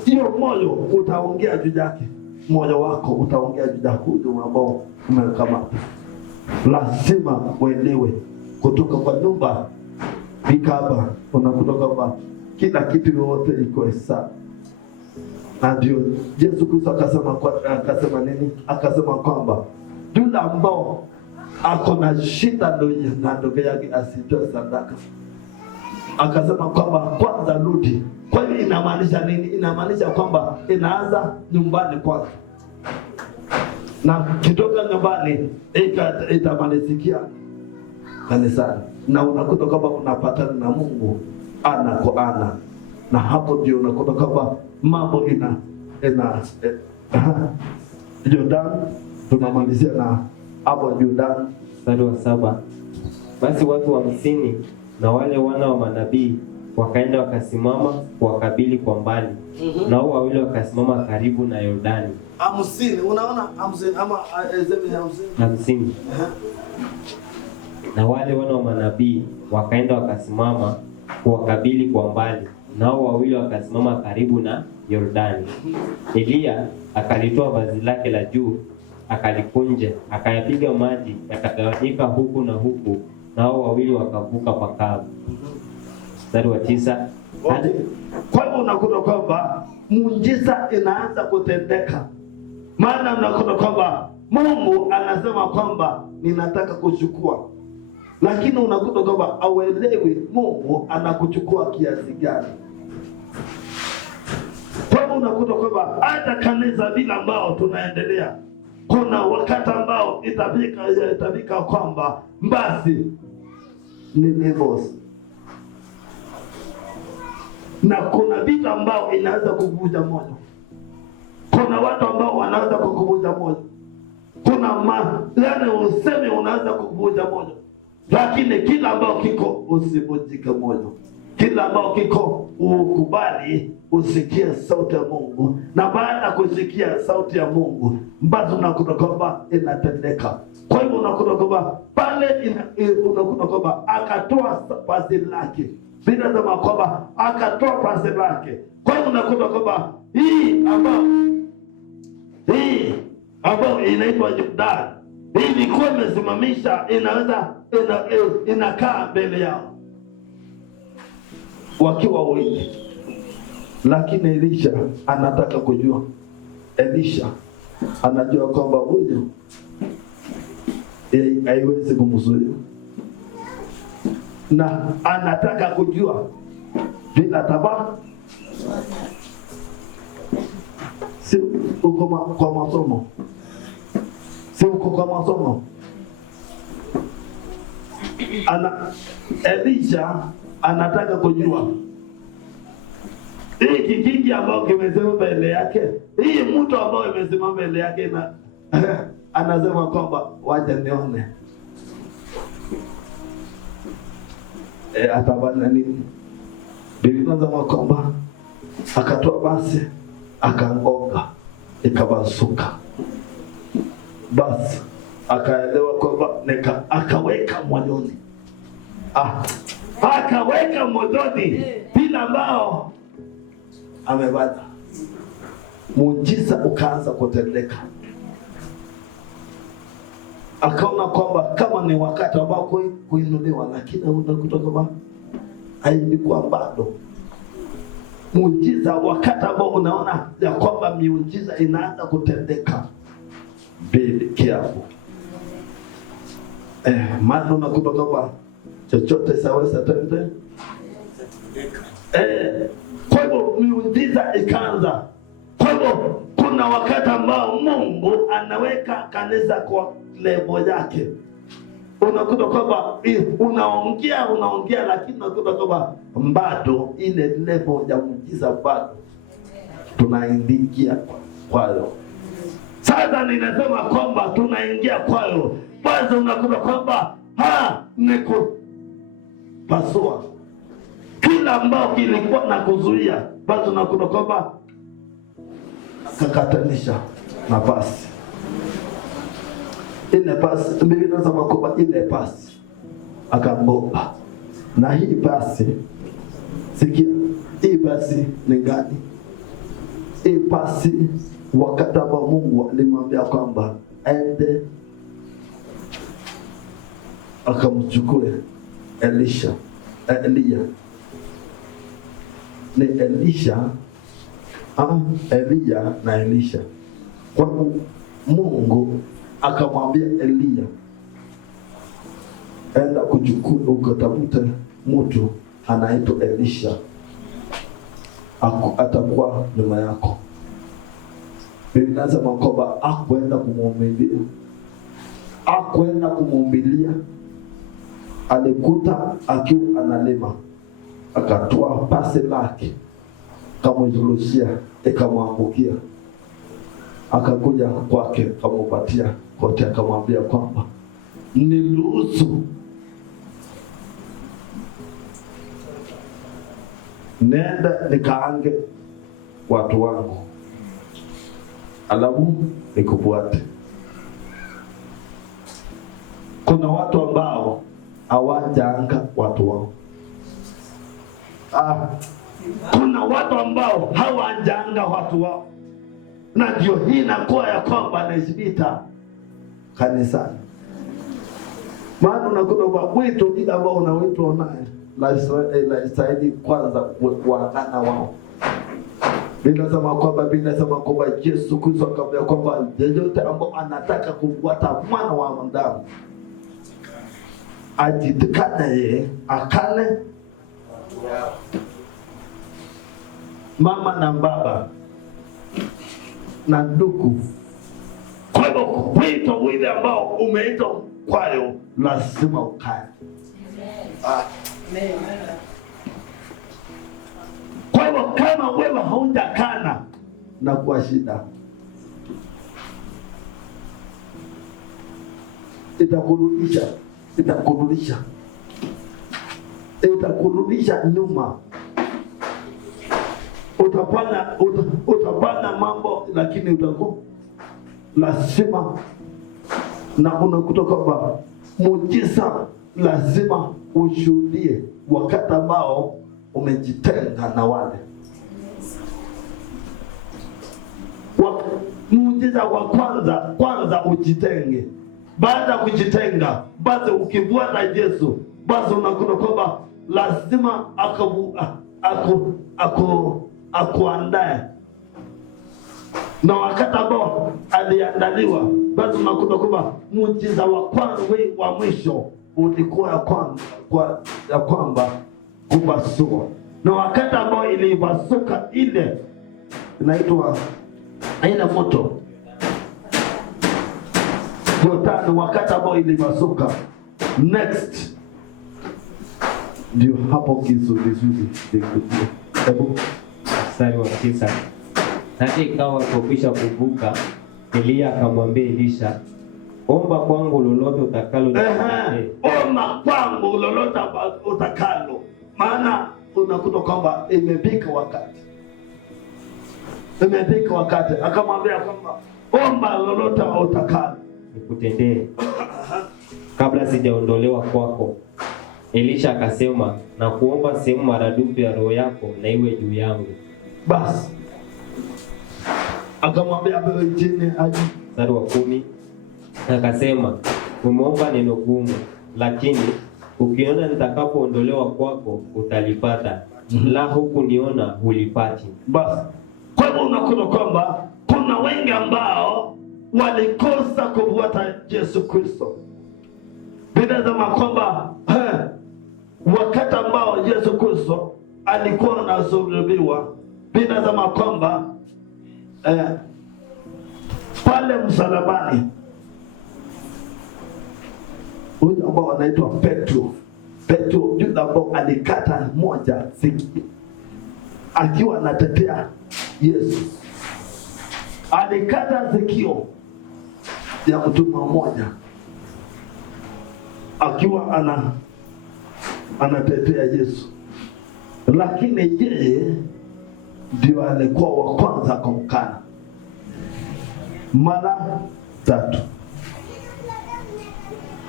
Hiyo moyo utaongea juu yake, moyo wako utaongea juu yake, ndio ambao umekamata. Lazima uelewe kutoka kwa nyumba vikaba, unakuta kwamba kila kitu yote iko sawa. Na ndio Yesu Kristo akasema nini? Akasema kwamba yule ambao ako na shida na ndugu yake asitoe sadaka. Akasema kwamba kwanza rudi. Kwa hiyo inamaanisha nini? Inamaanisha kwamba inaanza nyumbani kwanza, na kitoka nyumbani itamalizikia kanisani, na unakuta kwamba unapatana na Mungu ana kwa ana. Na hapo ndio unakuta kwamba mambo ina Jordan. Tunamalizia na hapo Jordan mstari wa 7. Basi watu 50 na wale wana wa manabii wakaenda wakasimama kuwakabili kwa mbali, nao wawili wakasimama karibu na Yordani. 50, unaona 50 ama 50. Na wale wana wa manabii wakaenda wakasimama kuwakabili kwa mbali, nao wawili wakasimama karibu na Yordani. Eliya akalitoa vazi lake la juu, akalikunja, akayapiga maji, yakagawanyika huku na huku, nao wawili wakavuka pakavu. Mstari wa 9. Kwa hivyo unakuta kwamba muujiza inaanza kutendeka, maana unakuta kwamba Mungu anasema kwamba ninataka kuchukua, lakini unakuta kwamba auelewi Mungu anakuchukua kiasi gani. Kwa hivyo unakuta kwamba hata kanisa bila ambao tunaendelea, kuna wakati ambao itabika kwamba basi ni levels, na kuna vitu ambao inaweza kuvunja moyo. Kuna watu ambao wanaweza kukuvunja moyo. Kuna yani useme unaweza kukuvunja moyo, lakini kila ambao kiko usivunjike moyo. kila ambao kiko ukubali usikie sauti ya Mungu, na baada ya kusikia sauti ya Mungu basi unakuta kwamba inatendeka. Kwa hivyo unakuta kwamba pale unakuta kwamba akatoa pasi lake, bila sema kwamba akatoa pasi lake. Kwa hivyo unakuta kwamba hii ambayo inaitwa Yordani, hii ilikuwa imesimamisha, inakaa mbele yao wakiwa wengi, lakini Elisha anataka kujua. Elisha anajua kwamba huyu haiwezi kumzuia, na anataka kujua bila tamaa. Si uko kwa masomo, si uko kwa masomo. Elisha anataka kujua hii kijiji ambao kimesimama mbele yake, hii mtu ambao imesimama mbele yake, na anasema kwamba wacha nione atabana nini. Biblia inasema kwamba akatoa basi akangonga ikabasuka. Basi akaelewa kwamba akaweka moyoni, akaweka moyoni bila ambao amebada. Muujiza ukaanza kutendeka. Akaona kwamba kama ni wakati ambao kuinuliwa, lakini unakuta kwamba hailikuwa bado muujiza. Wakati ambao unaona ya kwamba miujiza inaanza kutendeka, be careful. Maana unakuta kwamba chochote saweza tende. Kwa hivyo miujiza ikaanza. Kwa hivyo kuna wakati ambao Mungu anaweka kanisa kwa level yake. Unakuta kwamba unaongea lakini unakuta kwamba bado ile level ya muujiza bado tunaingia kwayo. Sasa ninasema kwamba tunaingia kwayo. Basi unakuta kwamba niko pasua kila ambao kilikuwa na kuzuia, basi unakuta kwamba akakatanisha nafasi ile pasi. Biblia inasema kwamba ile pasi akamgonga. Na hii pasi, sikia, hii pasi ni gani? Hii pasi wakati ambao Mungu alimwambia kwamba aende akamchukue Elia. Ni Elia na Elisha. Kwa Mungu akamwambia Elia, enda kuchukua ukatafute mtu anaitwa Elisha, atakuwa nyuma yako. Biblia inasema kwamba hakuenda kumwombilia, alikuta akiwa analima, akatoa pasi lake kamwizulushia, ikamwangukia. Akakuja kwake, akamupatia kote, akamwambia kwamba niruhusu nenda nikaange watu wangu, alafu nikufuate. Kuna watu ambao hawajaanga watu wao. Kuna watu ambao hawajaanga watu wao, na ndio hii inakuwa ya kwamba naisibita kanisani. Maana unakuta wito ile ambao unaitwa naye la Israeli kwanza kuangana wao. Biblia inasema kwamba Yesu Kristo akamwambia kwamba yeyote ambao anataka kumfuata mwana wa Mungu ajitikane yeye, akane mama na baba na ndugu. Kwa hivyo wito ule ambao umeitwa kwayo lazima ukae. Kwa hivyo kama wewe haujakana na kwa shida, itakurudisha itakurudisha nyuma. Utapanda mambo, lakini utakuwa lazima, na unakuta kwamba muujiza lazima ushuhudie wakati ambao umejitenga na wale. Muujiza wa kwanza ujitenge. Baada ya kujitenga, basi ukifuata Yesu, basi unakuta kwamba lazima akuandae, na wakati ambao aliandaliwa, basi unakuta kwamba muujiza wa kwanza wa mwisho ulikuwa ya kwamba kupasua, na wakati ambao ilipasuka ile inaitwa aina moto Yordani, wakati ambao ilipasuka, next ndio hapo kizuri. Hebu mstari wa 9. Hata ikawa alipokwisha kuvuka, Eliya akamwambia Elisha, omba kwangu lolote utakalo. Omba kwangu lolote utakalo. Maana unakuta kwamba imefika wakati. Akamwambia kwamba omba lolote utakalo nikutendee kabla sijaondolewa kwako. Elisha akasema, na kuomba sehemu maradufu ya roho yako na iwe juu yangu. Basi akamwambia bebe chini aje. Mstari wa 10, akasema, umeomba neno gumu, lakini ukiona nitakapoondolewa kwako utalipata. La hukuniona hulipati. Basi kwa hivyo unakuta kwamba kuna wengi ambao walikosa kufuata Yesu Kristo. Binasema kwamba wakati ambao Yesu Kristo alikuwa anasulubiwa, binasema kwamba pale msalabani, huyu ambao anaitwa Petro, yule ambao alikata moja sikio akiwa anatetea Yesu, alikata sikio ya mtumwa mmoja akiwa anatetea Yesu, lakini yeye ndio alikuwa wa kwanza kumkana mara 3.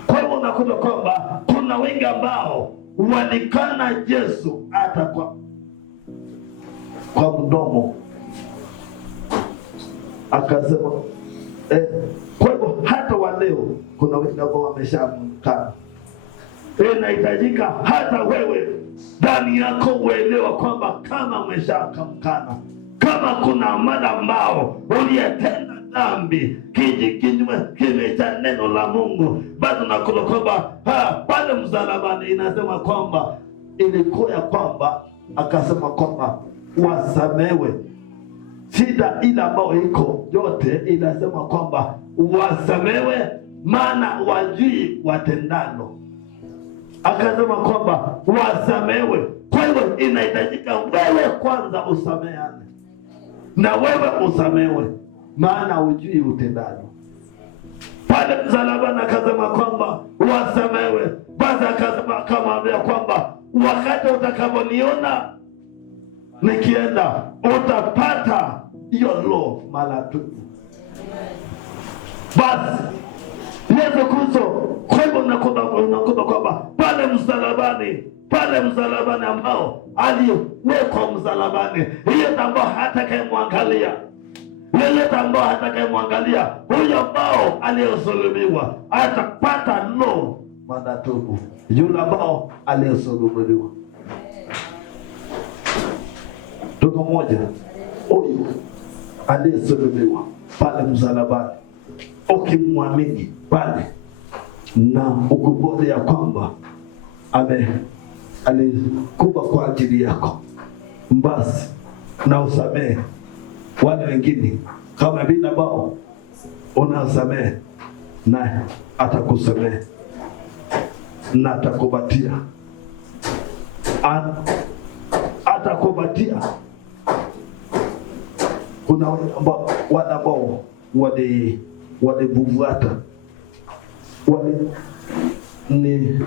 Kwa hivyo unakuta kwamba kuna wengi ambao walikana Yesu hata kwa mdomo, akasema kwa hivyo hata wa leo kuna wengi ambao wameshamkana. Inahitajika hata wewe ndani yako uelewa kwamba kama umeshakamkana, kama kuna mada ambao uliyetenda dhambi kinyume cha neno la Mungu, bado nakuta kwamba pale msalabani inasema kwamba ilikuwa ya kwamba akasema kwamba wasamewe. Shida ile ambayo iko yote inasema kwamba wasamewe, maana wajui watendalo. Akasema kwamba wasamewe. Kwa hivyo inahitajika wewe kwanza usameane, na wewe usamewe, maana hujui utendalo. Pale msalabani akasema kwamba wasamewe. Basi akasema, akamwambia kwamba wakati utakaponiona nikienda utapata hiyo roho mara 2. Basi Yesu Kristo, kwa hivyo unakuta kwamba pale msalabani ambao aliwekwa msalabani, hiyo ambao hatakayemwangalia, huyo ambao aliyesulubiwa atapata roho mara 2, yule ambao aliyesulubiwa. Tuko moja, huyu aliyesulubiwa pale msalabani, ukimwamini pale na ukubali ya kwamba alikufa kwa ajili yako, basi na usamehe wale wengine kama vile ambao unasamehe, naye atakusamehe na atakupatia Kuna wale ambao walibuvuata ni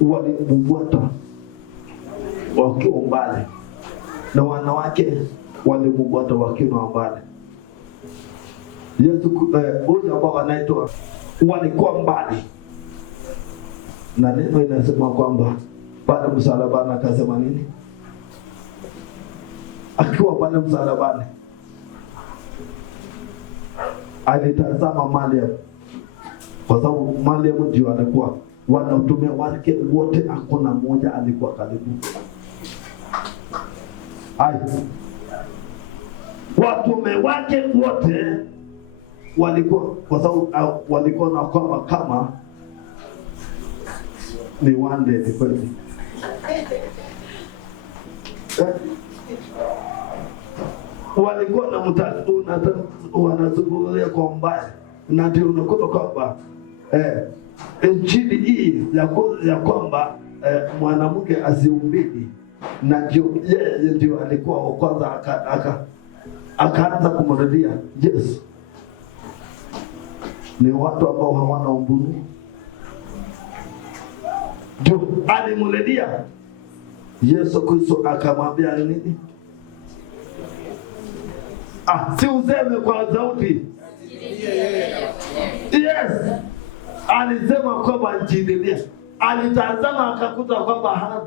walimfuata wakiwa mbali, na wanawake walimfuata wakiwa mbali. Yesu huyu ambao anaitwa walikuwa mbali, na neno inasema kwamba pale msalabani akasema nini? Akiwa pale msalabani alitazama Mariam, kwa sababu Mariam ndio alikuwa wanaume wake wote, hakuna mmoja alikuwa karibu. Watume wake wote walikuwa, kwa sababu walikuwa na kwamba kama ni wande ni kweli. Walikuwa na wanazungumzia kwa mbaya, na ndio unakuta kwamba injili hii ya kwamba mwanamke asihubiri, na ndio alikuwa wa kwanza akaanza kumrudia Yesu. Ni watu ambao hawana umbunu, ndio alimrudia Yesu Kristo, akamwambia nini? Si useme kwa sauti. Yes. Alisema kwamba njidilia. Alitazama akakuta kwamba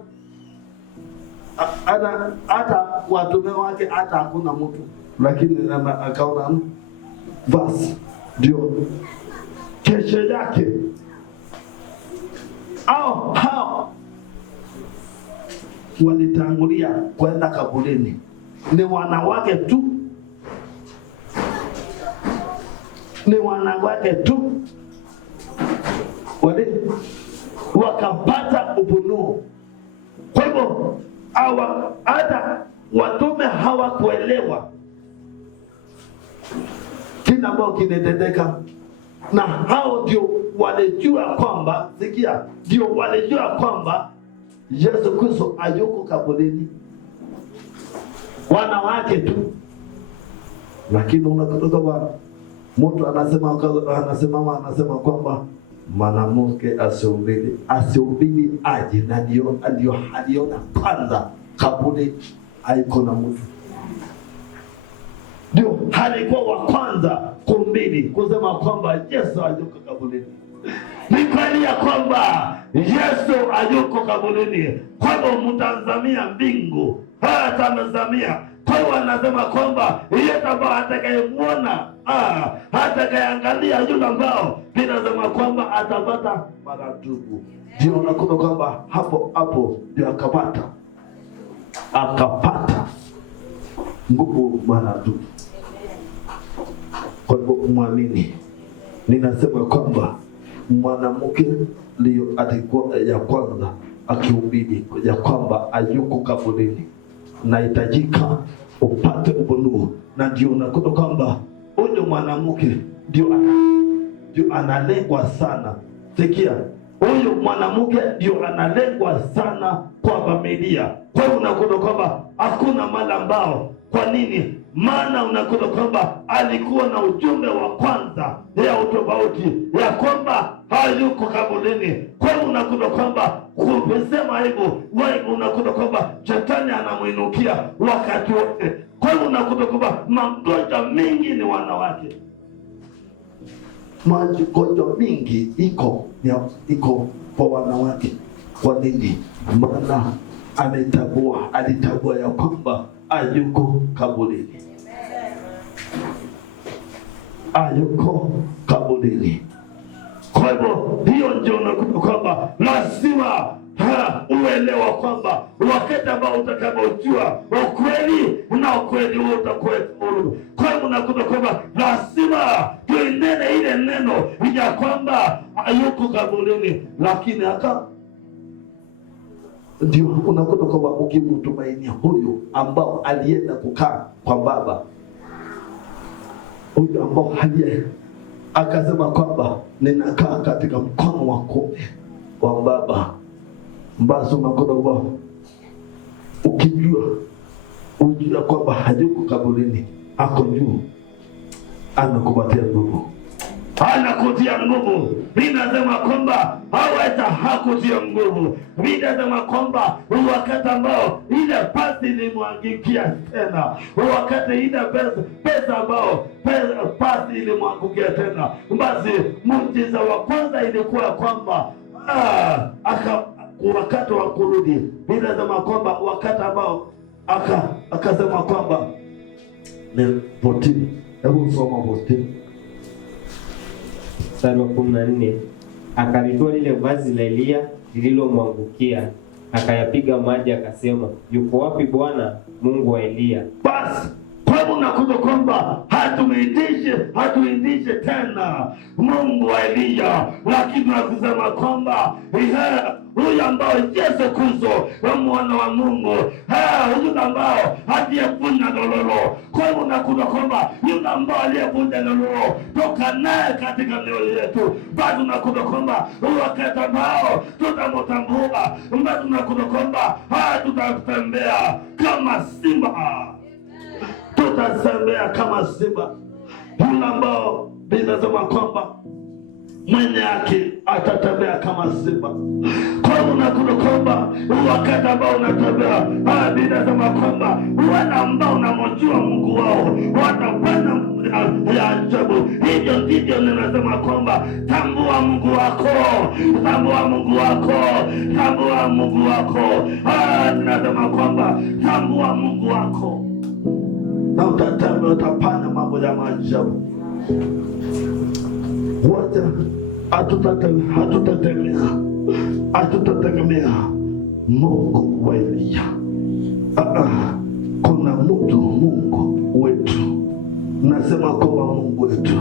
hata watume wake hata hakuna mtu, lakini akaona basi ndio kesho yake hao walitangulia kwenda kaburini. Ni wanawake tu, wakapata ufunuo. Kwa hivyo hata watume hawakuelewa kile ambacho kinatendeka, na hao ndio walijua kwamba, sikia, ndio walijua kwamba Yesu Kristo hayuko kaburini. Wanawake tu, lakini unakuta kwamba mtu anasema kwamba mwanamke asihubiri aje, na ndio aliona kwanza kaburi haiko na mtu. Ndio alikuwa wa kwanza kuhubiri, kusema kwamba Yesu hayuko kaburini. Ni kweli ya kwamba Yesu hayuko kaburini. Kwa hivyo mtazamia mbingu, atamazamia. Kwa hiyo anasema kwamba yeye ambao atakayemuona, atakayeangalia yule ambao binasema kwamba atapata maradufu. Ndio unakuta kwamba hapo ndio akapata nguvu maradufu. Kwa hivyo muamini, ninasema kwamba mwanamke ndio alikuwa ya kwanza akihubiri ya kwamba hayuko kaburini, na hitajika upate ufunuo. Na ndio unakuta kwamba huyo mwanamke ndio analengwa sana. Sikia, huyo mwanamke ndio analengwa sana kwa familia. Kwa hiyo unakuta kwamba hakuna mali ambao. Kwa nini? Maana unakuta kwamba alikuwa na ujumbe wa kwanza ya utofauti ya kwamba hayuko kaburini. Kwa hiyo unakuta kwamba kusema hivyo, wewe unakuta kwamba shetani anamuinukia wakati wote. Kwa hiyo unakuta kwamba magonjwa mengi ni wanawake. Magonjwa mingi iko kwa wanawake. Kwa nini? Maana alitambua ya kwamba hayuko kaburini. Hayuko kaburini. Kwa hivyo hiyo ndio unakuta kwamba lazima uelewa kwamba wakati ambao utakapojua ukweli, na ukweli huo utakuwa huru. Kwa hivyo unakuta kwamba lazima tuendele ile neno ya kwamba hayuko kaburini, lakini ndio unakuta kwamba ukimtumainia huyu ambao alienda kukaa kwa baba, huyu ambao akasema kwamba ninakaa katika mkono wa kuume wa baba, basi unakuta kwamba ujua kwamba hayuko kaburini, ako juu, anakupatia nguvu. anakutia nguvu. Mimi nasema kwamba haweza hakutia nguvu. Mimi nasema kwamba wakati ambao ile pasi ilimwangukia tena, wakati ile pesa ambao pasi ilimwangukia tena, basi muujiza wa kwanza ilikuwa kwamba wakati wa kurudi. Mimi nasema kwamba wakati ambao akasema kwamba ni 14. Hebu soma 14. Mstari wa 14, akalitoa lile vazi la Eliya lililomwangukia, akayapiga maji, akasema, yuko wapi Bwana Mungu wa Eliya? Basi kwa hivyo unakuta kwamba hatuindishe tena Mungu wa Eliya, lakini tunasema kwamba huyu ambao Yesu Kristo mwana wa Mungu, huyu ambao aliyevunja lololo. Kwa hivyo unakuta kwamba yule ambao aliyevunja lololo toka naye katika mioyo yetu, basi unakuta kwamba wakati ambao tutamtambua, basi unakuta kwamba tutatembea kama simba, tutatembea kama simba. Yule ambao binasema kwamba mwenye haki atatembea kama simba. Kwa hiyo unakuta kwamba wakati ambao unatembea, binasema kwamba wale ambao unamjua Mungu wao watafanya ya ajabu. Hivyo ndivyo ninasema kwamba tambua Mungu wako, tambua Mungu wako, tambua Mungu wako. Ninasema kwamba tambua Mungu wako, na utafanya mambo ya maajabu. Wote hatutategemea Mungu wa Eliya. Kuna mtu Mungu wetu, nasema kwa Mungu wetu,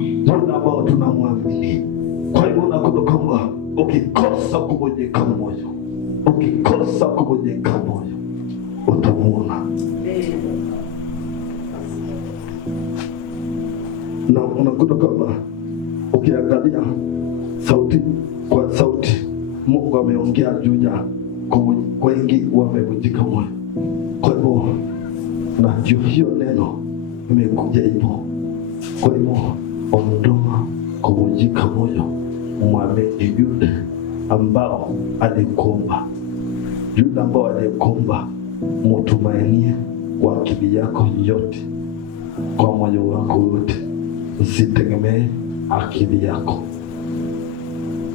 yule ambao tunamwamini. Kwa hivyo unakuta kwamba ukikosa kuvunjika moyo, utamuona. Na unakuta kwamba ukiangalia sauti kwa sauti, Mungu ameongea juu ya wengi wamevunjika moyo. Kwa hivyo na hiyo neno imekuja hivyo. Kwa hivyo ondoa kuvunjika moyo, mwamini yule ambao alikuomba, mutumainie kwa akili yako yote, kwa moyo wako wote. Usitegemee akili yako.